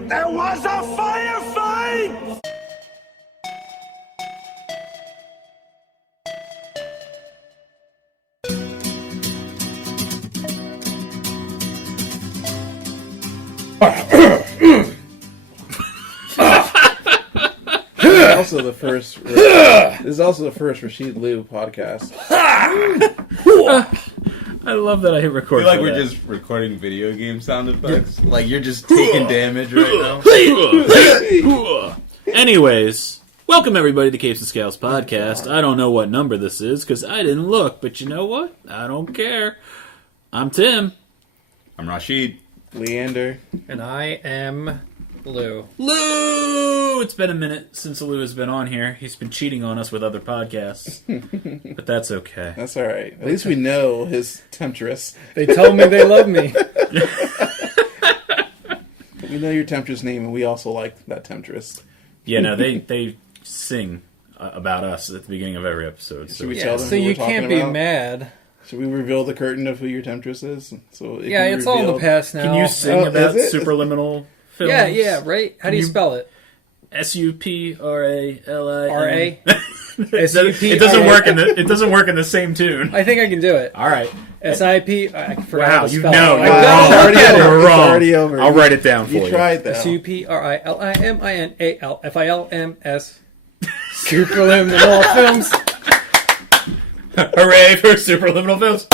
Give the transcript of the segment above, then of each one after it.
There was a firefight! Also the first. This is also the first Rashid Liu podcast. I love that I hit record. I feel like we're just recording video game sound effects. Like you're just taking damage right now. Anyways, welcome everybody to Capes and Scowls podcast. I don't know what number this is because I didn't look, but you know what? I don't care. I'm Tim. I'm Rashid. Leander. And I am Lou. Lou! It's been a minute since Lou has been on here. He's been cheating on us with other podcasts. But that's okay. That's alright. At least we know his temptress. They told me they love me. We know your temptress name, and we also like that temptress. Yeah, no, they sing about us at the beginning of every episode. Should we Yeah, tell them so who you we're talking can't be about? mad. Should we reveal the curtain of who your temptress is? So Yeah, it's all in the past now. Can you sing Oh, about is it? superliminal films? Yeah, right? How do you spell it? SUPRALI. R-A? It doesn't work in the. It doesn't work in the same tune. I think I can do it. All right. S-I-P... I forgot how Wow, to you spell know. it. Wow. You're It's already over. We're It's wrong. already over. I'll write it down for you. You tried that. S-U-P-R-I-L-I-M-A-L-F-I-L-M-S. Superliminal films. Hooray for superliminal films!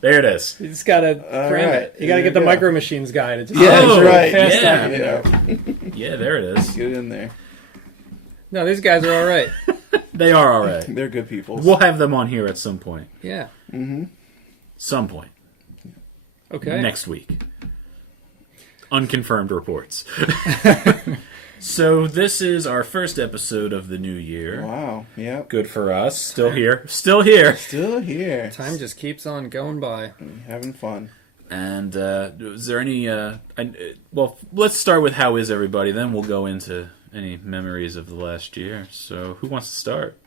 There it is. You just gotta cram right. it. You gotta There get the you go. Micro Machines guide. It just Yeah, Oh, that's right. fast yeah. time, you know. Yeah, there it is. Get it in there. No, these guys are all right. They are all right. They're good people. We'll have them on here at some point. Yeah. Some point. Okay. Next week. Unconfirmed reports. So this is our first episode of the new year. Wow. Yep. Good for us. Still here. Still here. Still here. Time just keeps on going by. Having fun. And is there any... well, let's start with how is everybody, then we'll go into any memories of the last year. So who wants to start?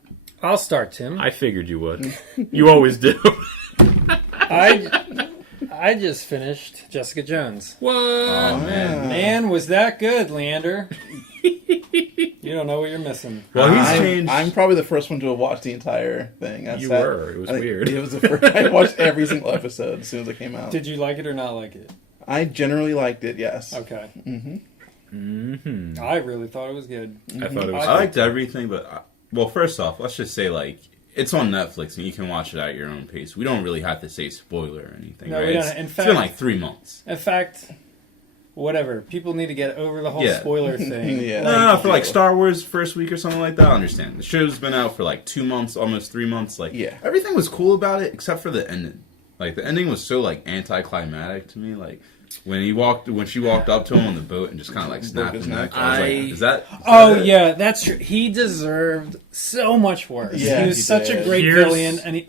I'll start, Tim. I figured you would. You always do. I just finished Jessica Jones. What? Ah. Man, was that good, Leander. You don't know what you're missing. Well, he's changed. I'm probably the first one to have watched the entire thing. You were. It was weird. It was the first. I watched every single episode as soon as it came out. Did you like it or not like it? I generally liked it. Yes. Okay. Mm-hmm. I really thought it was good. I thought it was... I liked everything, but well, first off, let's just say like it's on Netflix and you can watch it at your own pace. We don't really have to say spoiler or anything. No, right? we don't. It's In been fact- like 3 months. In fact, whatever. People need to get over the whole Yeah. spoiler thing. Yeah. No, for like Star Wars first week or something like that, I understand. The show's been out for like 2 months, almost 3 months. Like, Yeah. everything was cool about it except for the ending. Like, the ending was so like anticlimactic to me. Like, when she walked up to him on the boat and just kind of like snapped his neck. I was like, is that it? Yeah, that's true. He deserved so much worse. Yeah, he was he such did. a great Here's-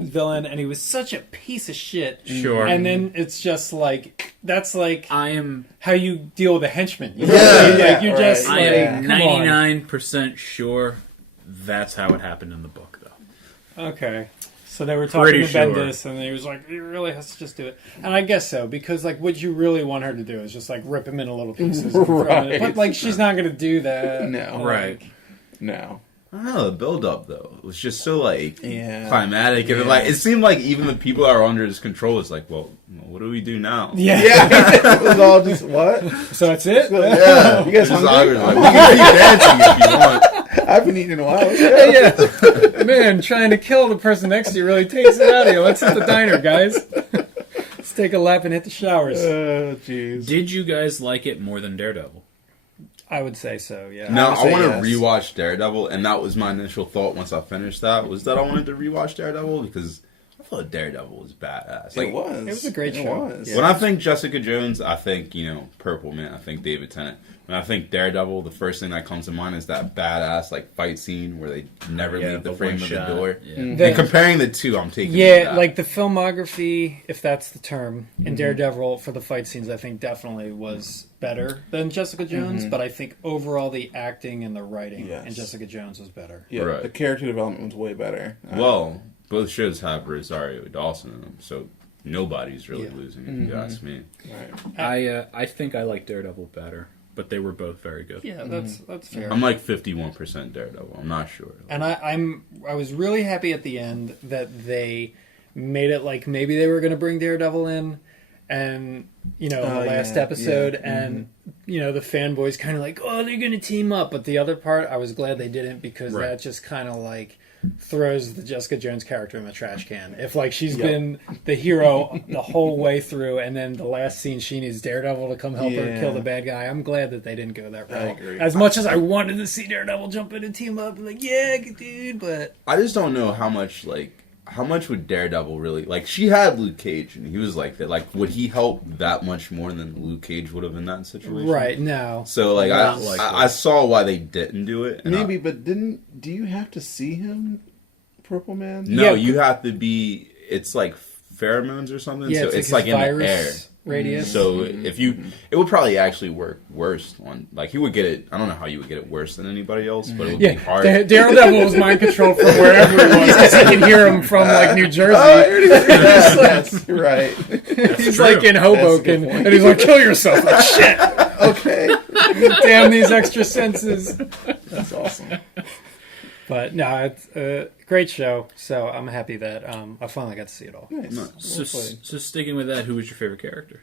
villain, and he was such a piece of shit. Sure. And then it's just like that's like I am... how you deal with a henchman. You know? Yeah, Like, you're right. just I like, am come on. 99% sure that's how it happened in the book, though. Okay. So they were talking Pretty to sure. Bendis, and he was like, "He really has to just do it." And I guess so, because like what you really want her to do is just like rip him into little pieces. And throw him in. Right. But like she's not going to do that. No. Right. No. I don't know, the build up though. It was just so like Yeah. climatic and like it seemed like even the people that are under his control was like, well, what do we do now? Yeah. Yeah. It was all just what? So that's it. Yeah. You guys Just hungry? like, we can keep dancing if you want. I've been eating in a while. Let's go. Yeah, man, trying to kill the person next to you really takes it out of you. Let's hit the diner, guys. Let's take a lap and hit the showers. Oh, jeez. Did you guys like it more than Daredevil? I would say so. Yeah. No, would I say want to yes. rewatch Daredevil, and that was my initial thought once I finished that, was that I wanted to rewatch Daredevil because I thought Daredevil was badass. Like, It was. It was a great show. Was. when I think Jessica Jones, I think, Purple Man, I think David Tennant. When I think Daredevil, the first thing that comes to mind is that badass like fight scene where they never leave the frame of the one-shot. door. Yeah. And comparing the two, I'm taking Yeah, that. like the filmography, if that's the term, in Daredevil for the fight scenes, I think definitely was better than Jessica Jones. But I think overall the acting and the writing Yes. in Jessica Jones was better. Yeah, Right. the character development was way better. Well, both shows have Rosario Dawson in them, so nobody's really losing, if you ask me. Right. I think I like Daredevil better. but they were both very good. Yeah, that's fair. I'm like 51% Daredevil. I'm not sure. And I was really happy at the end that they made it like maybe they were going to bring Daredevil in, and the last episode, and the fanboys kind of like, oh, they're going to team up, but the other part, I was glad they didn't, because that just kind of like throws the Jessica Jones character in the trash can. If like she's been the hero the whole way through, and then the last scene she needs Daredevil to come help her kill the bad guy, I'm glad that they didn't go that route. I agree. As much as I wanted to see Daredevil jump in and team up, like, yeah, dude, but I just don't know how much would Daredevil really, like, she had Luke Cage and he was like that, like, would he help that much more than Luke Cage would have in that situation? Right, no. So like I saw why they didn't do it. Maybe, but do you have to see him, Purple Man? No, you have to be, it's like pheromones or something, so it's like in the air. Radius. So it would probably actually work worse on, like, he would get it, I don't know how you would get it worse than anybody else, but it would be hard. Daredevil was mind controlled from wherever he was, because he can hear him from like New Jersey. That's right. He's like in Hoboken, and he's like, kill yourself. Like, shit. Okay. Damn these extra senses. That's awesome. But no, it's a great show, so I'm happy that I finally got to see it all. Nice. So sticking with that, who was your favorite character?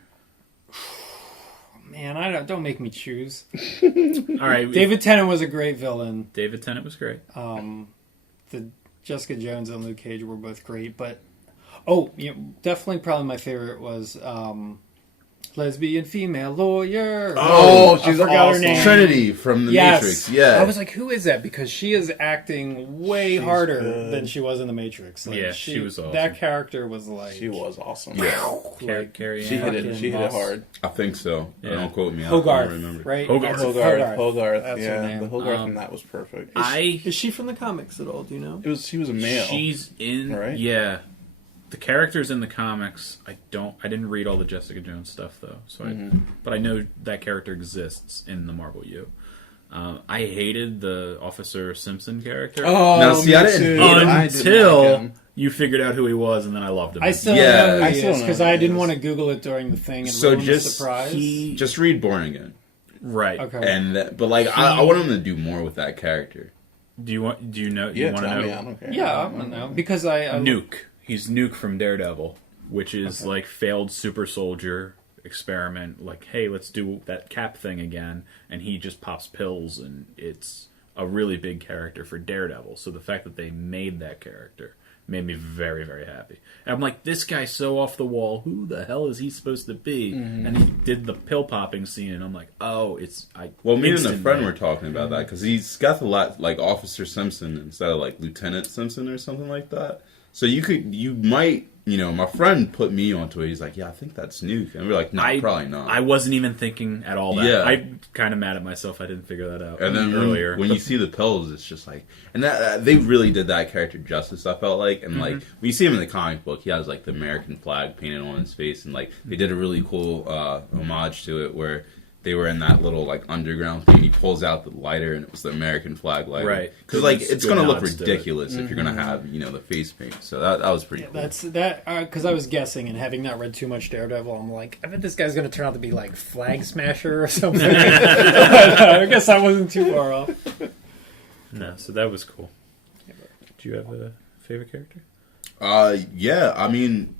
Man, don't make me choose. All right, David Tennant was a great villain. David Tennant was great. The Jessica Jones and Luke Cage were both great, but definitely probably my favorite was lesbian female lawyer. Oh, she's I forgot awesome. her name. Trinity from the Matrix. Yeah, I was like, who is that? Because she is acting way harder than she was in the Matrix. Like, she was awesome. That character was like, She was awesome. Carrie She hit it hard. I think so. Yeah. Don't quote me. Hogarth, I don't remember. right? Hogarth. That's her Yeah, name. the Hogarth in that was perfect. Is she from the comics at all? Do you know? She was a male. She's in. Right? Yeah. The characters in the comics, I didn't read all the Jessica Jones stuff though, but I know that character exists in the Marvel U. I hated the Officer Simpson character. Oh, now see, I didn't hate him until you figured out who he was, and then I loved him. I still don't know who he is, because I didn't want to Google it during the thing and ruin the surprise. Just read Born Again. Right. Okay. But like, I want him to do more with that character. Do you know? Yeah, You want to tell know? me, I don't care. Yeah, I want to know, because I Nuke. He's Nuke from Daredevil, which is like failed super soldier experiment. Like, hey, let's do that Cap thing again, and he just pops pills, and it's a really big character for Daredevil. So the fact that they made that character made me very, very happy. And I'm like, this guy's so off the wall. Who the hell is he supposed to be? And he did the pill popping scene, and I'm like, oh, Well, me and a friend were talking about that, because he's got a lot like Officer Simpson instead of like Lieutenant Simpson or something like that. So you might, my friend put me onto it. He's like, yeah, I think that's Nuke. And we're like, no, probably not. I wasn't even thinking at all that. Yeah. I'm kind of mad at myself. I didn't figure that out And then earlier. when you see the pills, it's just like, and that they really did that character justice, I felt like. And like, when you see him in the comic book, he has like the American flag painted on his face. And like, they did a really cool homage to it where they were in that little like underground thing. He pulls out the lighter, and it was the American flag lighter. Right. Because like it's gonna look ridiculous if you're gonna have the face paint. So that was pretty cool. That's that because I was guessing, and having not read too much Daredevil, I'm like, I bet this guy's going to turn out to be like Flag Smasher or something. But, I guess I wasn't too far off. No, so that was cool. Do you have a favorite character? Yeah. I mean,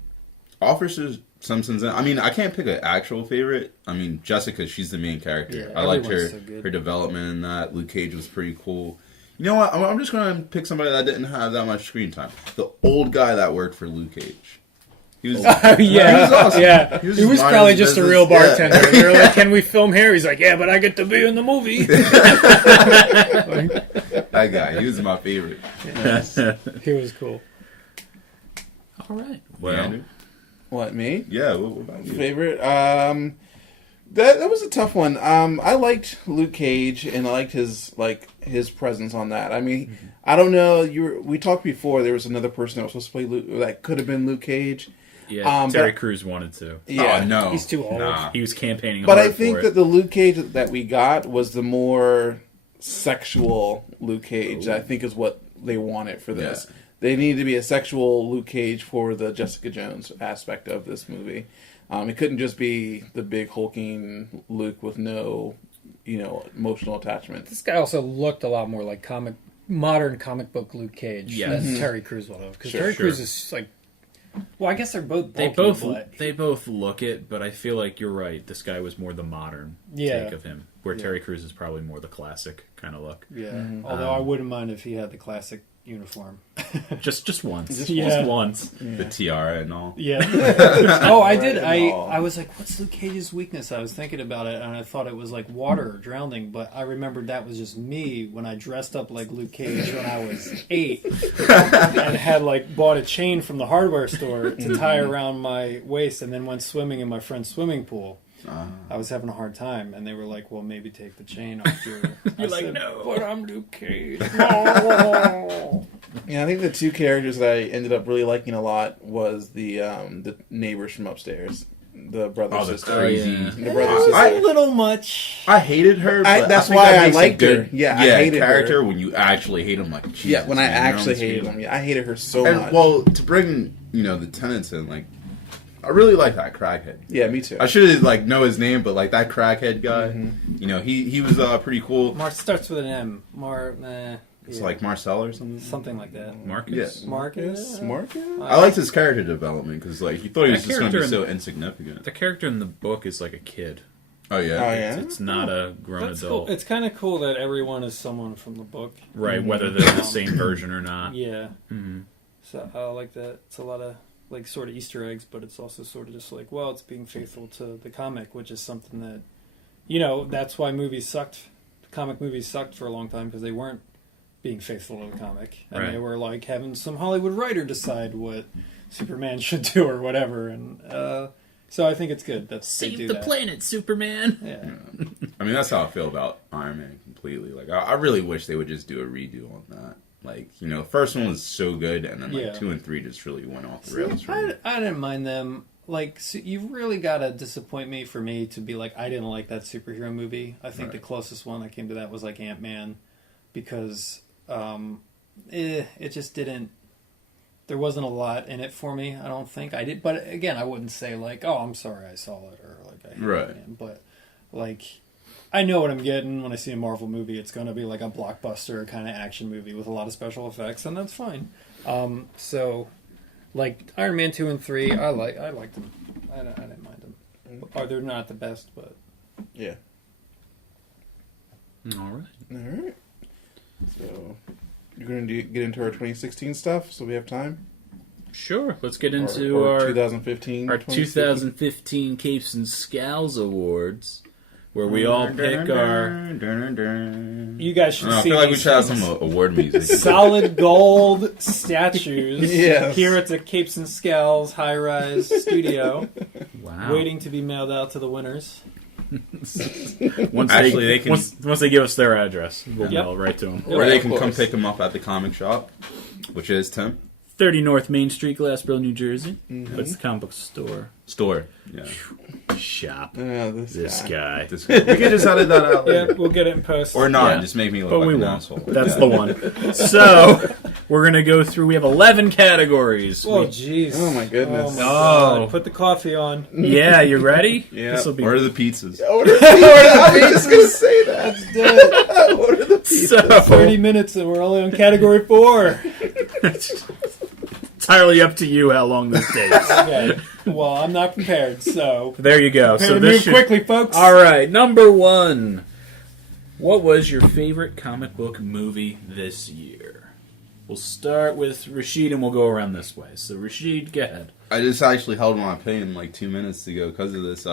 Officer Simpson's. I mean, I can't pick an actual favorite. I mean, Jessica, she's the main character. Yeah, I liked everyone's her so good. her development in that. Luke Cage was pretty cool. You know what? I'm just gonna pick somebody that didn't have that much screen time. The old guy that worked for Luke Cage. He was. He was awesome. Yeah. He was He was minding probably his just a business. real bartender. Yeah. They were like, "Can we film here?" He's like, "Yeah, but I get to be in the movie." That guy. He was my favorite. He was cool. All right. Well, Well, What, me? yeah. What about you? Favorite? That was a tough one. I liked Luke Cage, and I liked his presence on that. I mean, I don't know. We talked before. There was another person that was supposed to play Luke, that could have been Luke Cage. yeah, Terry Crews wanted to. Yeah, Oh, no. He's too old. Nah. He was campaigning but hard I think for that it. the Luke Cage that we got was the more sexual Luke Cage. I think is what they wanted for this. Yeah. They needed to be a sexual Luke Cage for the Jessica Jones aspect of this movie. It couldn't just be the big hulking Luke with no emotional attachment. This guy also looked a lot more like modern comic book Luke Cage than Terry Crews would have. Because Terry Crews is like, well, I guess they're both bulky, they both look it, but I feel like you're right. This guy was more the modern take of him, where Terry Crews is probably more the classic kind of look. Yeah, although I wouldn't mind if he had the classic uniform. just once. Just once. Yeah. The tiara and all. Yeah. Oh, I did. I was like, what's Luke Cage's weakness? I was thinking about it, and I thought it was like water or drowning, but I remembered that was just me when I dressed up like Luke Cage when I was 8 and had like bought a chain from the hardware store to tie around my waist and then went swimming in my friend's swimming pool. I was having a hard time, and they were like, well, maybe take the chain off your... You're like, no. But I'm Luke Cage. No. Yeah, I think the two characters that I ended up really liking a lot was the neighbors from upstairs. The brother sister. Crazy. The brother sister. A little much. I hated her, but that's think why that I makes a liked good, her. Yeah, I hated character her. when you actually hate him. Like, Jesus, When I man, actually hated him. Yeah, I hated her so and, much. well, to bring the tenants in, like, I really like that crackhead. Yeah, me too. I should know his name, but like that crackhead guy, he was pretty cool. Starts with an M. It's like Marcel or something. Something like that. Marcus? Yeah. Marcus? I liked his character development because like you thought he was just going to be so insignificant. The character in the book is like a kid. Oh yeah. It's not a grown adult. Cool. It's kind of cool that everyone is someone from the book. Right, whether they're the same version or not. Yeah. Mm-hmm. So I like that. It's a lot of like sort of Easter eggs, but it's also sort of just like, well, it's being faithful to the comic, which is something that, that's why movies sucked. Comic movies sucked for a long time because they weren't being faithful to the comic, and they were like having some Hollywood writer decide what Superman should do or whatever, and so I think it's good that save the planet, Superman. Yeah. I mean, that's how I feel about Iron Man completely. Like, I really wish they would just do a redo on that. Like, the first one was so good, and then 2 and 3 just really went off the rails. I didn't mind them. Like, so you've really got to disappoint me for me to be like, I didn't like that superhero movie. I think the closest one I came to that was like Ant-Man, because it just didn't. There wasn't a lot in it for me. I don't think I did. But again, I wouldn't say like, oh, I'm sorry I saw it, or like I hate Ant-Man. But like, I know what I'm getting when I see a Marvel movie. It's going to be like a blockbuster kind of action movie with a lot of special effects, and that's fine. So, like Iron Man 2 and 3, I liked them. I didn't mind them. They're not the best, but yeah. All right. So, you're going to get into our 2016 stuff, so we have time? Sure. Let's get into our 2015. Our 2015 Capes and Scowls Awards, where we all pick our... You guys should see. I feel like we should have some award music. Solid gold statues yes. here at the Capes and Scowls high-rise studio. Wow. Waiting to be mailed out to the winners. Once they give us their address, we'll mail it right to them. Or they can come pick them up at the comic shop, which is, Tim? 30 North Main Street, Glassboro, New Jersey. Mm-hmm. It's the comic book store. Yeah. Shop. This guy. We could just edit that out later. Yeah, we'll get it in post. Or not, just make me look like an asshole. That's the one. So, we're going to go through, we have 11 categories. Oh, jeez. Oh, my goodness. Oh. Put the coffee on. Yeah, you ready? Yeah. Order the pizzas. Order the pizzas. I was just going to say that. Let's do it. Order the pizzas. So, 30 minutes and we're only on category 4. Entirely up to you how long this takes. Okay. Well, I'm not prepared, so... There you go. So move quickly, folks. All right, number 1. What was your favorite comic book movie this year? We'll start with Rashid and we'll go around this way. So, Rashid, go ahead. I just actually held my opinion like 2 minutes ago because of this.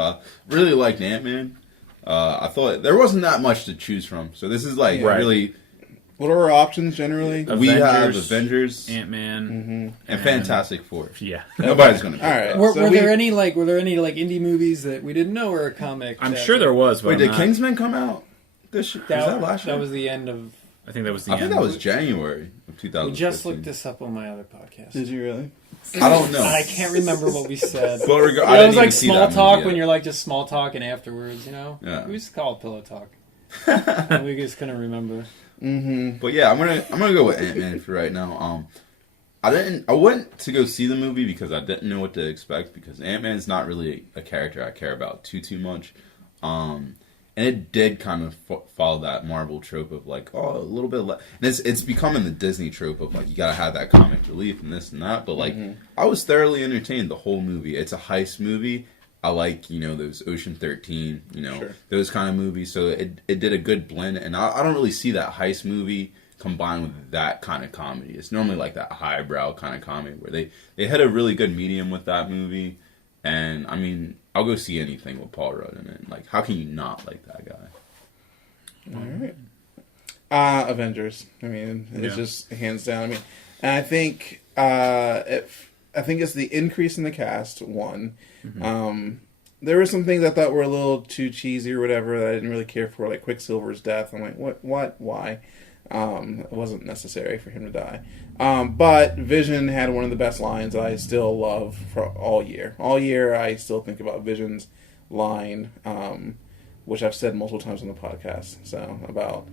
Really liked Ant-Man. I thought there wasn't that much to choose from. So this is like really... What are our options generally? We have Avengers, Ant-Man, and Fantastic Four. Yeah, nobody's gonna. All right. Were there any indie movies that we didn't know were a comic? I'm sure there was. But wait, did Kingsman come out this year? Was that last year? That was the end of. I think that was the I end. think that was January of 2015. We just looked this up on my other podcast. Did you really? I don't know. I can't remember what we said. Well, it was like small talk when you're like just small talking afterwards, Yeah. We used to call it pillow talk. And we just couldn't remember. Mm-hmm. But yeah, I'm gonna go with Ant-Man for right now. I went to go see the movie because I didn't know what to expect because Ant-Man's not really a character I care about too much. And it did kind of follow that Marvel trope of like, oh, a little bit less. And it's becoming the Disney trope of like, you gotta have that comic relief and this and that. But like, I was thoroughly entertained the whole movie. It's a heist movie. I like, those Ocean 13, those kind of movies. So it did a good blend. And I don't really see that heist movie combined with that kind of comedy. It's normally like that highbrow kind of comedy where they had a really good medium with that movie. And I mean, I'll go see anything with Paul Rudd in it. Like, how can you not like that guy? All right. Avengers. I mean, it's just hands down. I mean, and I think it's the increase in the cast. One, there were some things I thought were a little too cheesy or whatever that I didn't really care for, like Quicksilver's death. I'm like, what, why? It wasn't necessary for him to die. But Vision had one of the best lines that I still love for all year. All year, I still think about Vision's line, which I've said multiple times on the podcast. So about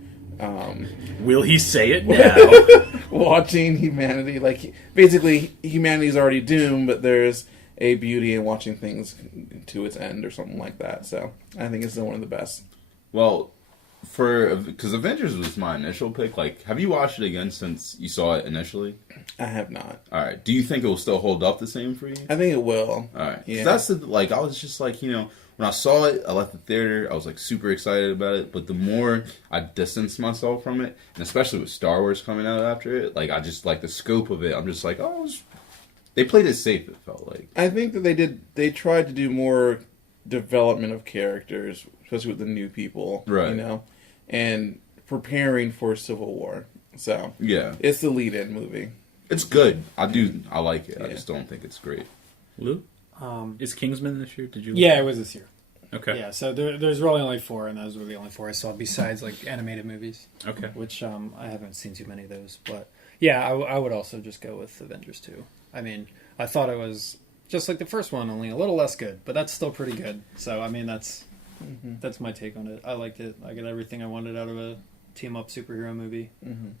will he say it now? watching humanity, like basically humanity's already doomed, but there's a beauty in watching things to its end or something like that. So I think it's still one of the best. Well, because Avengers was my initial pick. Like, have you watched it again since you saw it initially? I have not. All right. Do you think it will still hold up the same for you? I think it will. All right. Yeah. That's I was just like, when I saw it, I left the theater. I was like super excited about it. But the more I distanced myself from it, and especially with Star Wars coming out after it, like I just like the scope of it. I'm just like, they played it safe. It felt like. I think that they tried to do more development of characters, especially with the new people, right? And preparing for Civil War. So yeah, it's the lead-in movie. It's good. I like it. Yeah. I just don't think it's great. Lou, is Kingsman this year? Did you? Yeah, it was this year. Okay. Yeah, so there's really only 4, and those were the only 4 I saw besides like animated movies. Okay. Which I haven't seen too many of those, but yeah, I would also just go with Avengers 2. I mean, I thought it was just like the first one, only a little less good, but that's still pretty good. So I mean, that's my take on it. I liked it. I got everything I wanted out of a team-up superhero movie.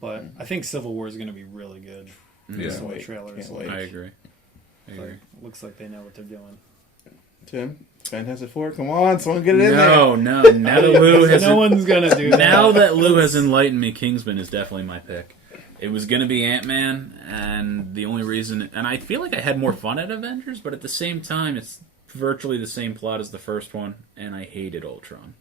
But I think Civil War is going to be really good. Based on the trailers. Can't wait. I agree. Looks like they know what they're doing. Tim, Fantastic Four, come on, someone get it in there. No. Now that Lou has no one's gonna do that. Now that Lou has enlightened me, Kingsman is definitely my pick. It was going to be Ant-Man, and the only reason... And I feel like I had more fun at Avengers, but at the same time, it's virtually the same plot as the first one, and I hated Ultron.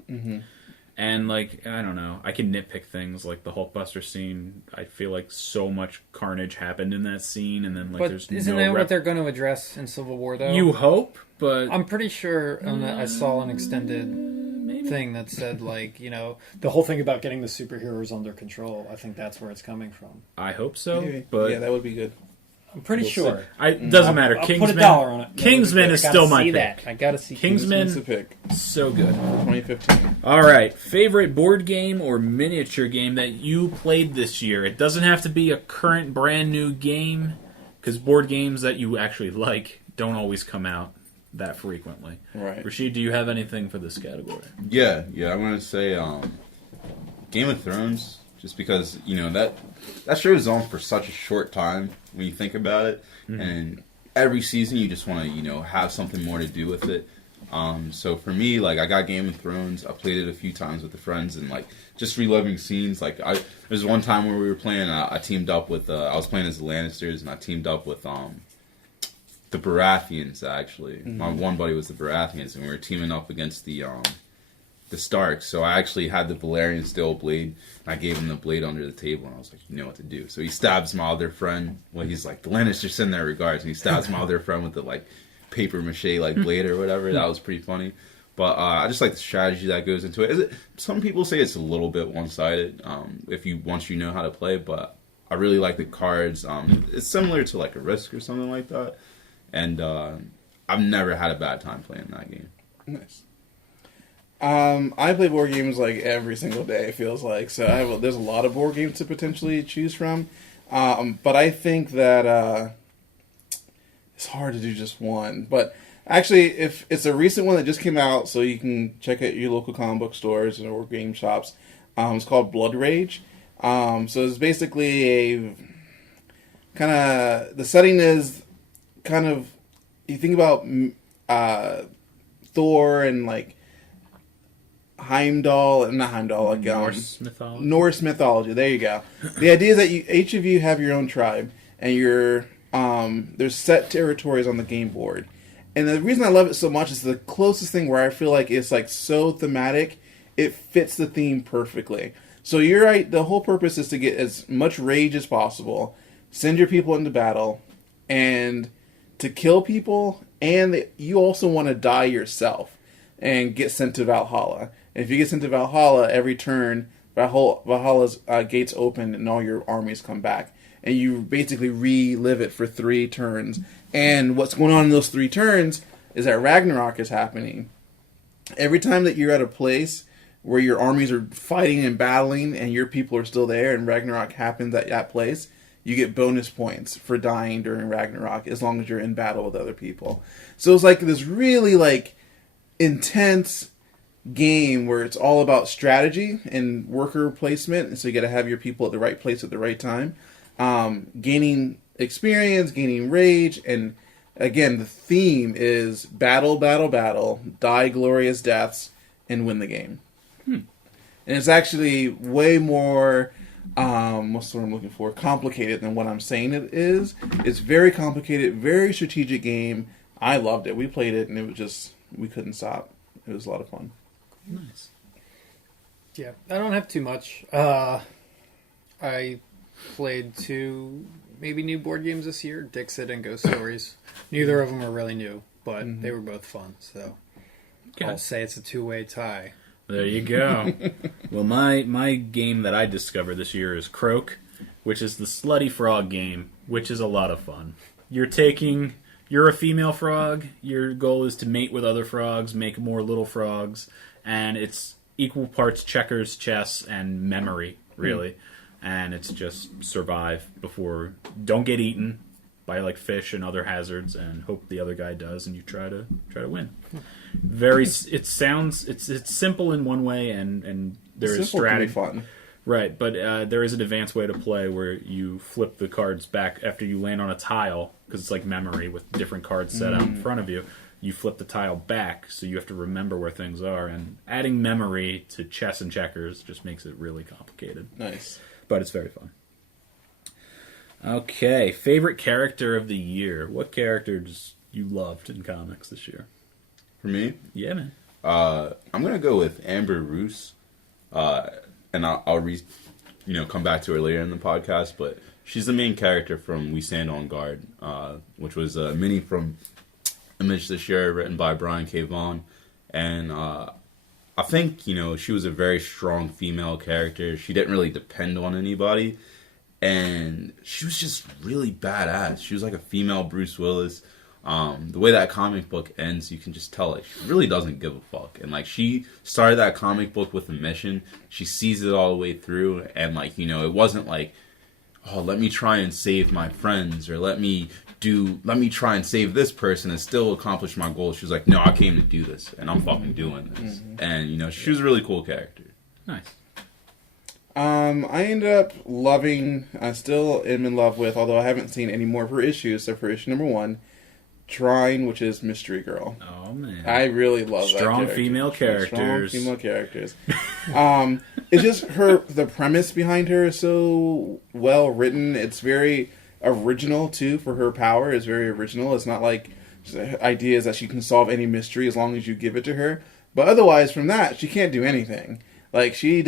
And, I don't know. I can nitpick things, like the Hulkbuster scene. I feel like so much carnage happened in that scene, and then, but there's isn't that what they're going to address in Civil War, though? You hope, but... I'm pretty sure I saw an extended thing that said, the whole thing about getting the superheroes under control. I think that's where it's coming from. I hope so, Maybe. but... Yeah, that would be good. I'm pretty sure. It doesn't matter. I'll Kingsman, put $1 on it. Kingsman is still my pick. That. I gotta see Kingsman. Kingsman's a pick. So good. 2015. All right. Favorite board game or miniature game that you played this year? It doesn't have to be a current brand new game, because board games that you actually like don't always come out that frequently. Right. Rashid, do you have anything for this category? Yeah. I'm gonna say Game of Thrones. Just because, that show is on for such a short time when you think about it. And every season you just want to, have something more to do with it. So for me, I got Game of Thrones. I played it a few times with the friends and, just reliving scenes. There's one time where we were playing, I teamed up with, I was playing as the Lannisters, and I teamed up with the Baratheons, actually. My one buddy was the Baratheons, and we were teaming up against the Starks. So I actually had the Valerian steel blade, and I gave him the blade under the table, and I was like, you know what to do. So he stabs my other friend. Well, he's like, the Lannisters send their regards, and he stabs my other friend with the paper mache blade or whatever. That was pretty funny. But I just like the strategy that goes into it. Some people say it's a little bit one-sided once you know how to play, but I really like the cards. It's similar to a Risk or something like that, and I've never had a bad time playing that game. Nice. I play board games every single day, it feels like. So there's a lot of board games to potentially choose from. But I think that it's hard to do just one. But actually, if it's a recent one that just came out, so you can check out your local comic book stores or game shops. It's called Blood Rage. So it's basically a kind of... The setting is kind of... You think about Thor and Heimdall, not Heimdall, like Norse mythology. Norse mythology. There you go. The idea is that each of you have your own tribe, and there's set territories on the game board. And the reason I love it so much is the closest thing where I feel like it's like so thematic, it fits the theme perfectly. So you're right. The whole purpose is to get as much rage as possible, send your people into battle, and to kill people. And you also want to die yourself and get sent to Valhalla. And if you get sent to Valhalla, every turn, Valhalla's gates open and all your armies come back. And you basically relive it for 3 turns. And what's going on in those 3 turns is that Ragnarok is happening. Every time that you're at a place where your armies are fighting and battling and your people are still there and Ragnarok happens at that place, you get bonus points for dying during Ragnarok as long as you're in battle with other people. So it's like this really like intense game where it's all about strategy and worker placement. And so you got to have your people at the right place at the right time. Gaining experience, gaining rage, and again, the theme is battle, battle, battle, die glorious deaths, and win the game. And it's actually way more, what's the word I'm looking for, complicated than what I'm saying it is. It's very complicated, very strategic game. I loved it. We played it, and it was just, we couldn't stop. It was a lot of fun. Nice. Yeah, I don't have too much. I played 2 maybe new board games this year, Dixit and Ghost Stories. Neither of them are really new, but they were both fun, so I'll say it's a 2-way tie. There you go. Well, my game that I discovered this year is Croak, which is the slutty frog game, which is a lot of fun. You're a female frog, your goal is to mate with other frogs, make more little frogs, and it's equal parts checkers, chess, and memory, really. And it's just survive don't get eaten by like fish and other hazards, and hope the other guy does, and you try to win. It's simple in one way, and there is strategy. Fun. Right, but there is an advanced way to play where you flip the cards back after you land on a tile, because it's like memory with different cards set out in front of you. You flip the tile back, so you have to remember where things are, and adding memory to chess and checkers just makes it really complicated. Nice. But it's very fun. Okay, favorite character of the year. What characters you loved in comics this year? For me? Yeah, man. I'm going to go with Amber Roos. And I'll come back to her later in the podcast, but she's the main character from We Stand on Guard, which was a mini from Image this year, written by Brian K. Vaughan. And I think, she was a very strong female character. She didn't really depend on anybody. And she was just really badass. She was like a female Bruce Willis. The way that comic book ends, you can just tell, like, she really doesn't give a fuck. And, like, she started that comic book with a mission. She sees it all the way through. And, like, it wasn't like, oh, let me try and save my friends, or let me try and save this person and still accomplish my goal. She was like, no, I came to do this, and I'm fucking doing this. And, she was a really cool character. Nice. I ended up loving, I still am in love with, although I haven't seen any more of her issues, so for issue number 1, Trine, which is Mystery Girl. Oh, man. I really love that Strong character. female characters. Strong female characters. It's just the premise behind her is so well written. It's very original, too, for her power. It's very original. It's not like ideas that she can solve any mystery as long as you give it to her. But otherwise, from that, she can't do anything. Like, she's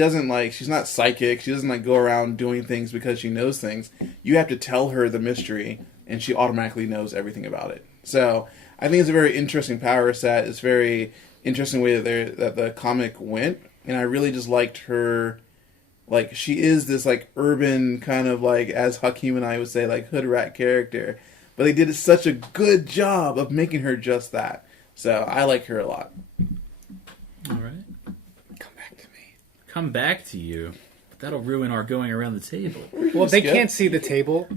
not psychic. She doesn't, go around doing things because she knows things. You have to tell her the mystery, and she automatically knows everything about it. So, I think it's a very interesting power set. It's a very interesting way that the comic went. And I really just liked her. Like, she is this, urban kind of, as Hakeem and I would say, hood rat character. But they did such a good job of making her just that. So, I like her a lot. All right. Come back to you. But that'll ruin our going around the table. Well, they can't see the table.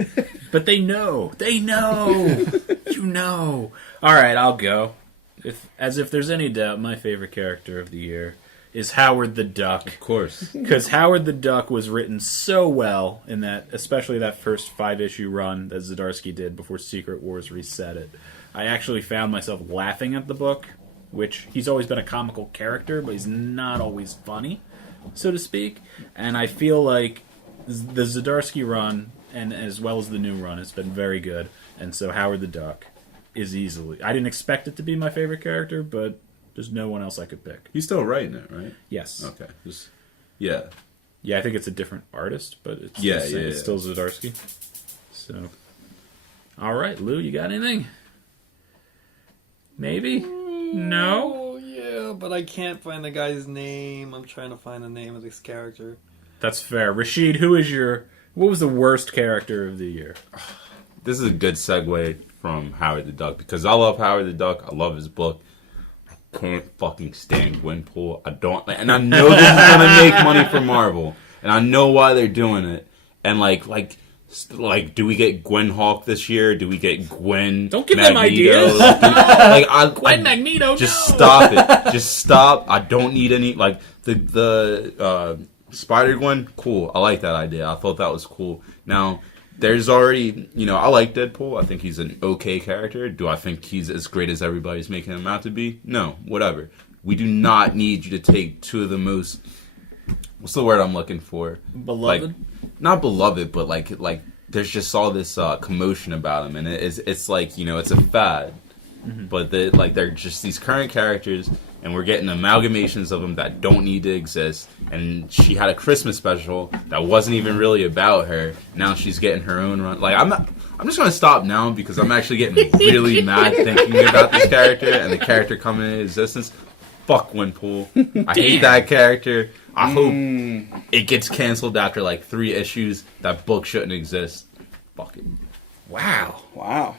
But they know. They know. You know. All right, I'll go. As if there's any doubt, my favorite character of the year is Howard the Duck. Of course. Because Howard the Duck was written so well in that, especially that first 5-issue run that Zdarsky did before Secret Wars reset it. I actually found myself laughing at the book which he's always been a comical character, but he's not always funny, so to speak. And I feel like the Zdarsky run, and as well as the new run, has been very good. And so Howard the Duck is easily... I didn't expect it to be my favorite character, but there's no one else I could pick. He's still writing it, right? Yes. Okay. Yeah. Yeah, I think it's a different artist, but it's it's still Zdarsky. So, all right, Lou, you got anything? Maybe? No? Oh, yeah, but I can't find the guy's name. I'm trying to find the name of this character. That's fair. Rashid, what was the worst character of the year? This is a good segue from Howard the Duck, because I love Howard the Duck. I love his book. I can't fucking stand Gwen-Pool. I don't, and I know this is gonna make money for Marvel, and I know why they're doing it. And like, do we get Gwen Hawk this year? Do we get Gwen? Don't give Magneto? them ideas. Gwen Magneto. Just stop it. Just stop. I don't need any the Spider-Gwen. Cool. I like that idea. I thought that was cool. Now, there's already, I like Deadpool. I think he's an okay character. Do I think he's as great as everybody's making him out to be? No, whatever. We do not need you to take two of the most, what's the word I'm looking for? Beloved? Not beloved, but like there's just all this commotion about him, and it's like, it's a fad. Mm-hmm. But they're just these current characters, and we're getting amalgamations of them that don't need to exist. And she had a Christmas special that wasn't even really about her. Now she's getting her own run. I'm just gonna stop now, because I'm actually getting really mad thinking about this character and the character coming into existence. Fuck Gwen-Pool. I hate that character. I hope it gets canceled after 3 issues. That book shouldn't exist. Fuck it. Wow.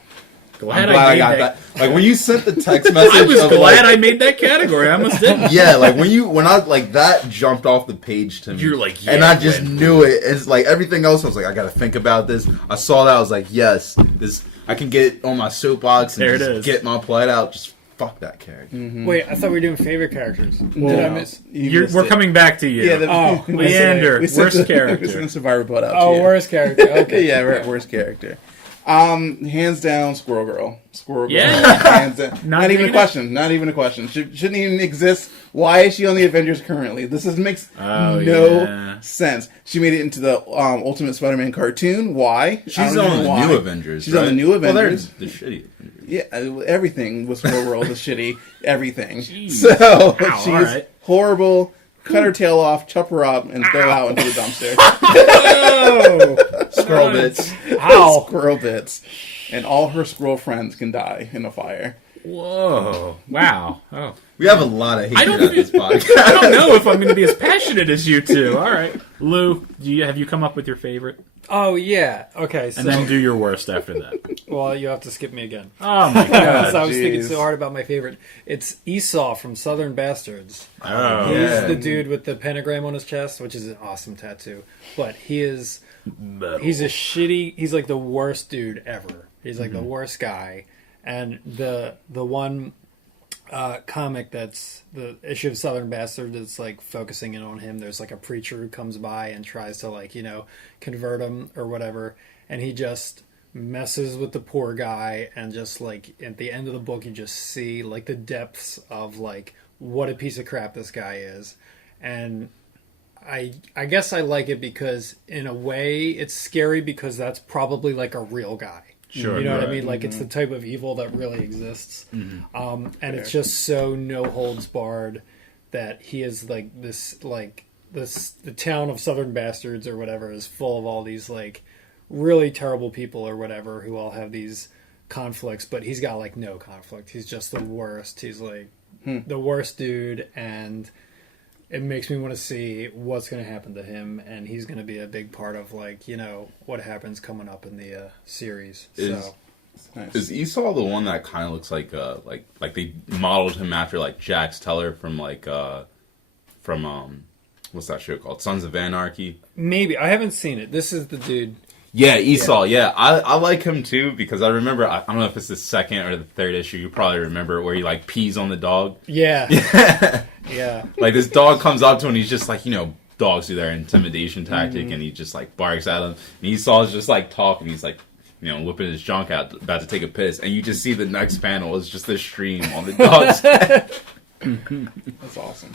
Glad I got that. Like, when you sent the text message, I was glad I made that category. I almost didn't. Yeah, when I that jumped off the page to me. You're like, yeah, and I just knew it. It's like everything else. I was like, I gotta think about this. I saw that. I was like, yes, this. I can get on my soapbox and just get my plight out. Just fuck that character. Mm-hmm. Wait, I thought we were doing favorite characters. Well, Did I miss? We're coming back to you. Yeah, Leander, worst character. We're sending Survivor Blood out to you. Worst character. Okay. Yeah, worst character. Hands down, Squirrel Girl. Yeah. Hands down. Not even a question. Not even a question. Shouldn't even exist. Why is she on the Avengers currently? This makes no sense. She made it into the Ultimate Spider-Man cartoon. Why? She's on the new Avengers. She's on the new Avengers. Well, the shitty Avengers. Yeah, everything was Squirrel Girl. The shitty everything. Jeez. So wow, she's horrible. Cut her tail off, chop her up, and throw her out into the dumpster. Oh! Squirrel bits. Ow! Squirrel bits. And all her squirrel friends can die in a fire. Whoa. Wow. Oh. We have a lot of hate on this podcast. I don't know if I'm going to be as passionate as you two. All right. Lou, have you come up with your favorite? Oh, yeah. Okay, so... And then do your worst after that. Well, you have to skip me again. Oh, my God. I was thinking so hard about my favorite. It's Esau from Southern Bastards. Oh, He's the dude with the pentagram on his chest, which is an awesome tattoo. But he's like the worst dude ever. He's like the worst guy. And the one comic that's the issue of Southern Bastard that's focusing in on him, there's a preacher who comes by and tries to convert him or whatever, and he just messes with the poor guy, and just at the end of the book you just see the depths of what a piece of crap this guy is. And I guess I like it because in a way it's scary, because that's probably a real guy. Sure, you know what I mean? It's the type of evil that really exists. And it's just so no holds barred that he is the town of Southern Bastards or whatever is full of all these really terrible people or whatever who all have these conflicts, but he's got no conflict. He's just the worst. He's the worst dude, and it makes me want to see what's going to happen to him, and he's going to be a big part of what happens coming up in the series. Is Esau the one that kind of looks like they modeled him after Jax Teller from what's that show called? Sons of Anarchy? Maybe. I haven't seen it. This is the dude. Yeah, Esau. Yeah, I like him too, because I remember, I don't know if it's the second or the third issue, you probably remember, where he pees on the dog. Yeah. Yeah. This dog comes up to him and he's just dogs do their intimidation tactic, and he just barks at him. And Esau's just talking. He's whipping his junk out, about to take a piss, and you just see the next panel is just this stream on the dog's head. That's awesome.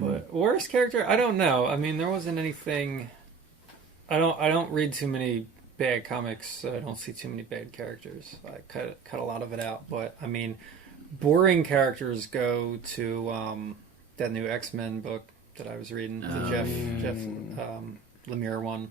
But worst character, I don't know. I mean, there wasn't anything. I don't read too many bad comics, so I don't see too many bad characters. I cut a lot of it out. But I mean, boring characters go to that new X-Men book that I was reading, the Jeff Lemire one.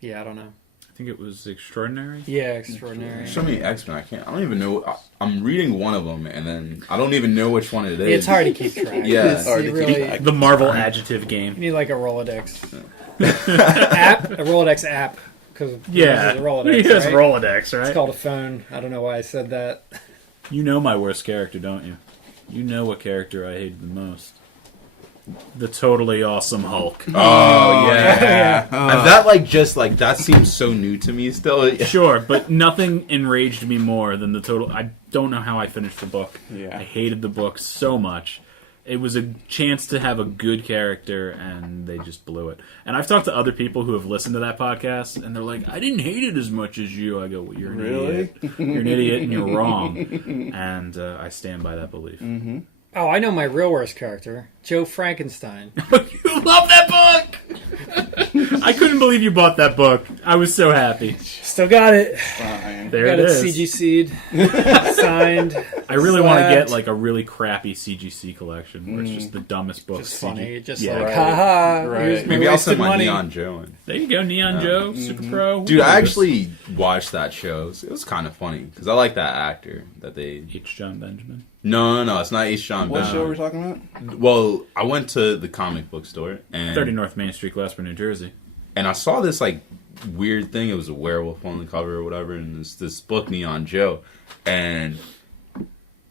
Yeah, I don't know. I think it was Extraordinary. Yeah, Extraordinary. So many X-Men, I don't even know. I'm reading one of them, and then I don't even know which one it is. It's hard to keep track. Yeah. It's hard to keep track. The Marvel adjective game. You need like a Rolodex app, a Rolodex app. Because Yeah, a Rolodex, he has right? Rolodex, right? It's called a phone. I don't know why I said that. You know my worst character, don't you? You know what character I hated the most. The totally awesome Hulk. Oh, yeah. Oh. That that seems so new to me still. Sure, but nothing enraged me more than the total... I don't know how I finished the book. Yeah. I hated the book so much. It was a chance to have a good character, and they just blew it. And I've talked to other people who have listened to that podcast, and they're like, I didn't hate it as much as you. I go, well, you're an idiot. You're an idiot, and you're wrong. And I stand by that belief. Mm-hmm. Oh, I know my real worst character, Joe Frankenstein. You love that book! I couldn't believe you bought that book. I was so happy. Still got it. Fine. There Got it it is. CGC'd, signed. I really want to get slabbed. like a really crappy CGC collection where it's just the dumbest books. Just funny. Just Yeah. like, Right. haha. Right. Here's my Maybe I'll wasted send my money. Neon Joe in. There you go, Neon Joe, Super Pro. Dude, I actually watched that show. It was kind of funny because I like that actor that they. H. John Benjamin. No, it's not H. John What show are we Benjamin. talking about? Well, I went to the comic book store and 30 North Main Street, Glasper, New Jersey. and I saw this like weird thing. It was a werewolf on the cover or whatever, and it's this book Neon Joe, and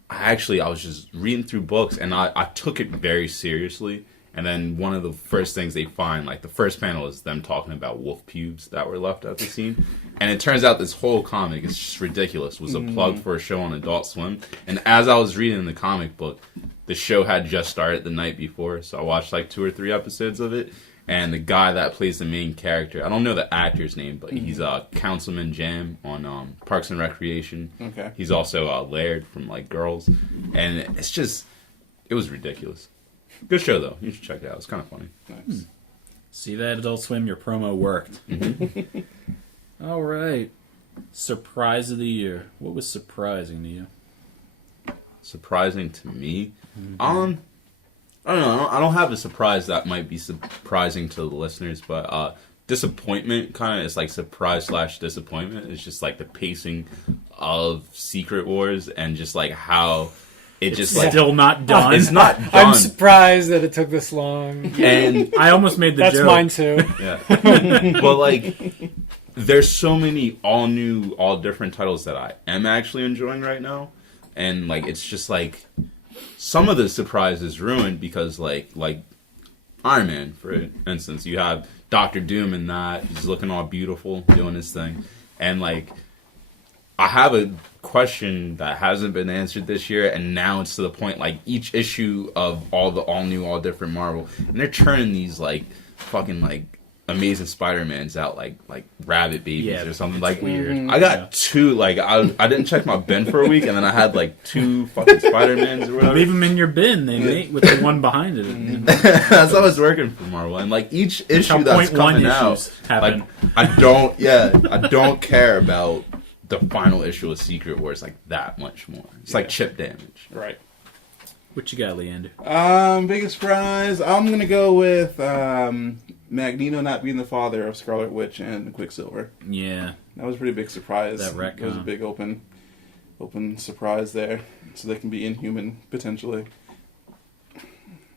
I was just reading through books, and I took it very seriously. And then one of the first things they find, like the first panel, is them talking about wolf pubes that were left at the scene. And it turns out this whole comic is just ridiculous. It was a plug for a show on Adult Swim. And as I was reading the comic book, the show had just started the night before, so I watched like 2 or 3 episodes of it. And the guy that plays the main character, I don't know the actor's name, but he's Councilman Jam on Parks and Recreation. Okay. He's also Laird from like Girls. And it was ridiculous. Good show, though. You should check it out. It's kind of funny. Nice. See that, Adult Swim? Your promo worked. All right. Surprise of the year. What was surprising to you? Surprising to me? I don't know. I don't have a surprise that might be surprising to the listeners, but disappointment kind of is like surprise/disappointment. It's just like the pacing of Secret Wars and just like how it It's just like still not done. it's not done. I'm surprised that it took this long. And I almost made the That's joke. mine too. yeah, but like there's so many all new, all different titles that I am actually enjoying right now, and like it's just like some of the surprise is ruined because like Iron Man, for instance, you have Doctor Doom in that. He's looking all beautiful, doing his thing, and like I have a question that hasn't been answered this year, and now it's to the point like each issue of all new, all different Marvel, and they're turning these like fucking like Amazing Spider-Mans out like rabbit babies or something. Like weird. I got 2 like I didn't check my bin for a week, and then I had like 2 fucking Spider-Mans or whatever. Leave them in your bin. They mate with the one behind it. That's how it's working for Marvel, and like each issue that's coming out, happen. like I don't care about the final issue of Secret Wars like that much more. It's like chip damage. Right. What you got, Leander? Biggest surprise, I'm gonna go with Magneto not being the father of Scarlet Witch and Quicksilver. Yeah. That was a pretty big surprise. That retcon. It was a big open surprise there, so they can be Inhuman potentially.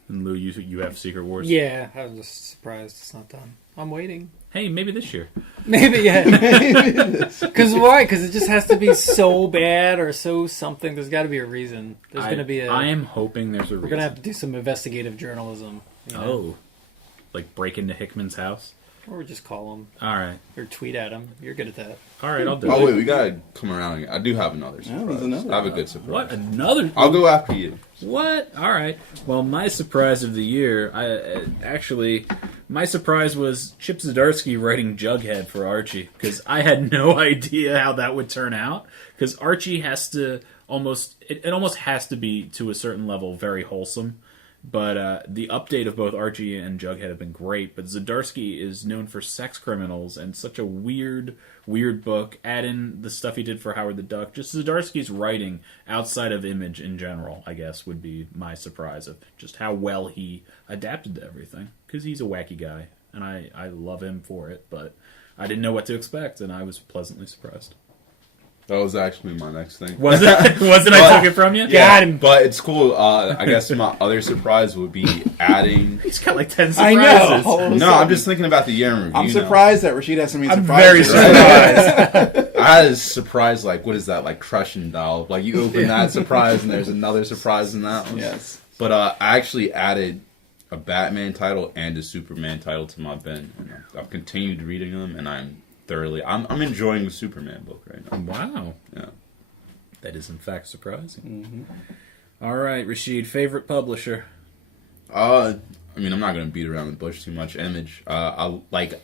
And Lou, you have Secret Wars? Yeah, I was just surprised it's not done. I'm waiting. Hey, maybe this year. Maybe, yeah. Because why? Because it just has to be so bad or so something. There's got to be a reason. There's going to be a... I am hoping there's a reason. We're going to have to do some investigative journalism. You know? Oh. Like break into Hickman's house? Or just call him. All right. Or tweet at him. You're good at that. All right, I'll do Oh it. wait, we gotta come around. I do have another surprise. there's another I have a one. good surprise. What? Another? I'll go after you. What? All right. Well, my surprise of the year, I actually, My surprise was Chip Zdarsky writing Jughead for Archie, because I had no idea how that would turn out. Because Archie has to it almost has to be, to a certain level, very wholesome. But the update of both Archie and Jughead have been great. But Zdarsky is known for sex criminals and such a weird book. Add in the stuff he did for Howard the Duck. Just Zdarsky's writing outside of Image in general, I guess, would be my surprise of just how well he adapted to everything. Because he's a wacky guy, and I love him for it. But I didn't know what to expect, and I was pleasantly surprised. That was actually my next thing. Was it? Wasn't I took it from you? Got him. But it's cool. I guess my other surprise would be adding... He's got like 10 I surprises. know. No, I'm just thinking about the year in review. I'm surprised that Rashid has so many I'm surprises. very surprised. I had a surprise, like, what is that? Like, crushing doll. Like, you open that surprise, and there's another surprise in that one. Yes. But I actually added a Batman title and a Superman title to my bin. And I've continued reading them, and I'm enjoying the Superman book right now. Wow. Yeah. That is, in fact, surprising. Mm-hmm. All right, Rashid, favorite publisher? I mean, I'm not going to beat around the bush too much. Image. I like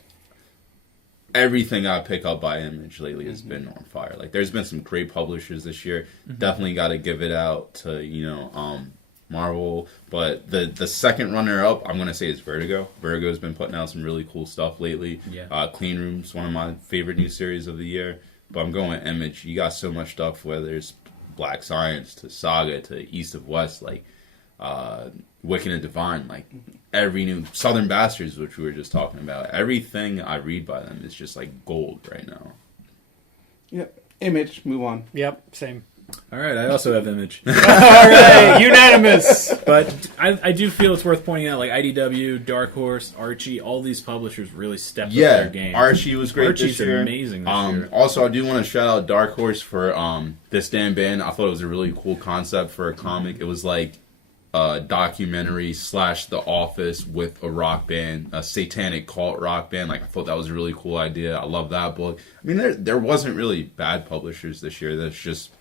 everything I pick up by Image lately has been on fire. Like, there's been some great publishers this year. Definitely got to give it out to, Marvel. But the second runner-up, I'm going to say, is Vertigo. Vertigo's been putting out some really cool stuff lately. Yeah. Clean Room's one of my favorite new series of the year. But I'm going with Image. You got so much stuff, whether it's Black Science to Saga to East of West, like Wicked and Divine, like every new Southern Bastards, which we were just talking about. Everything I read by them is just like gold right now. Yep. Image. Move on. Yep, same. All right, I also have Image. All right, unanimous. But I do feel it's worth pointing out, like IDW, Dark Horse, Archie, all these publishers really stepped up their game. Archie was great Archie's this year. Amazing this year. Also, I do want to shout out Dark Horse for This Damn Band. I thought it was a really cool concept for a comic. It was like a documentary / The Office with a rock band, a satanic cult rock band. Like, I thought that was a really cool idea. I love that book. I mean, there wasn't really bad publishers this year. That's just,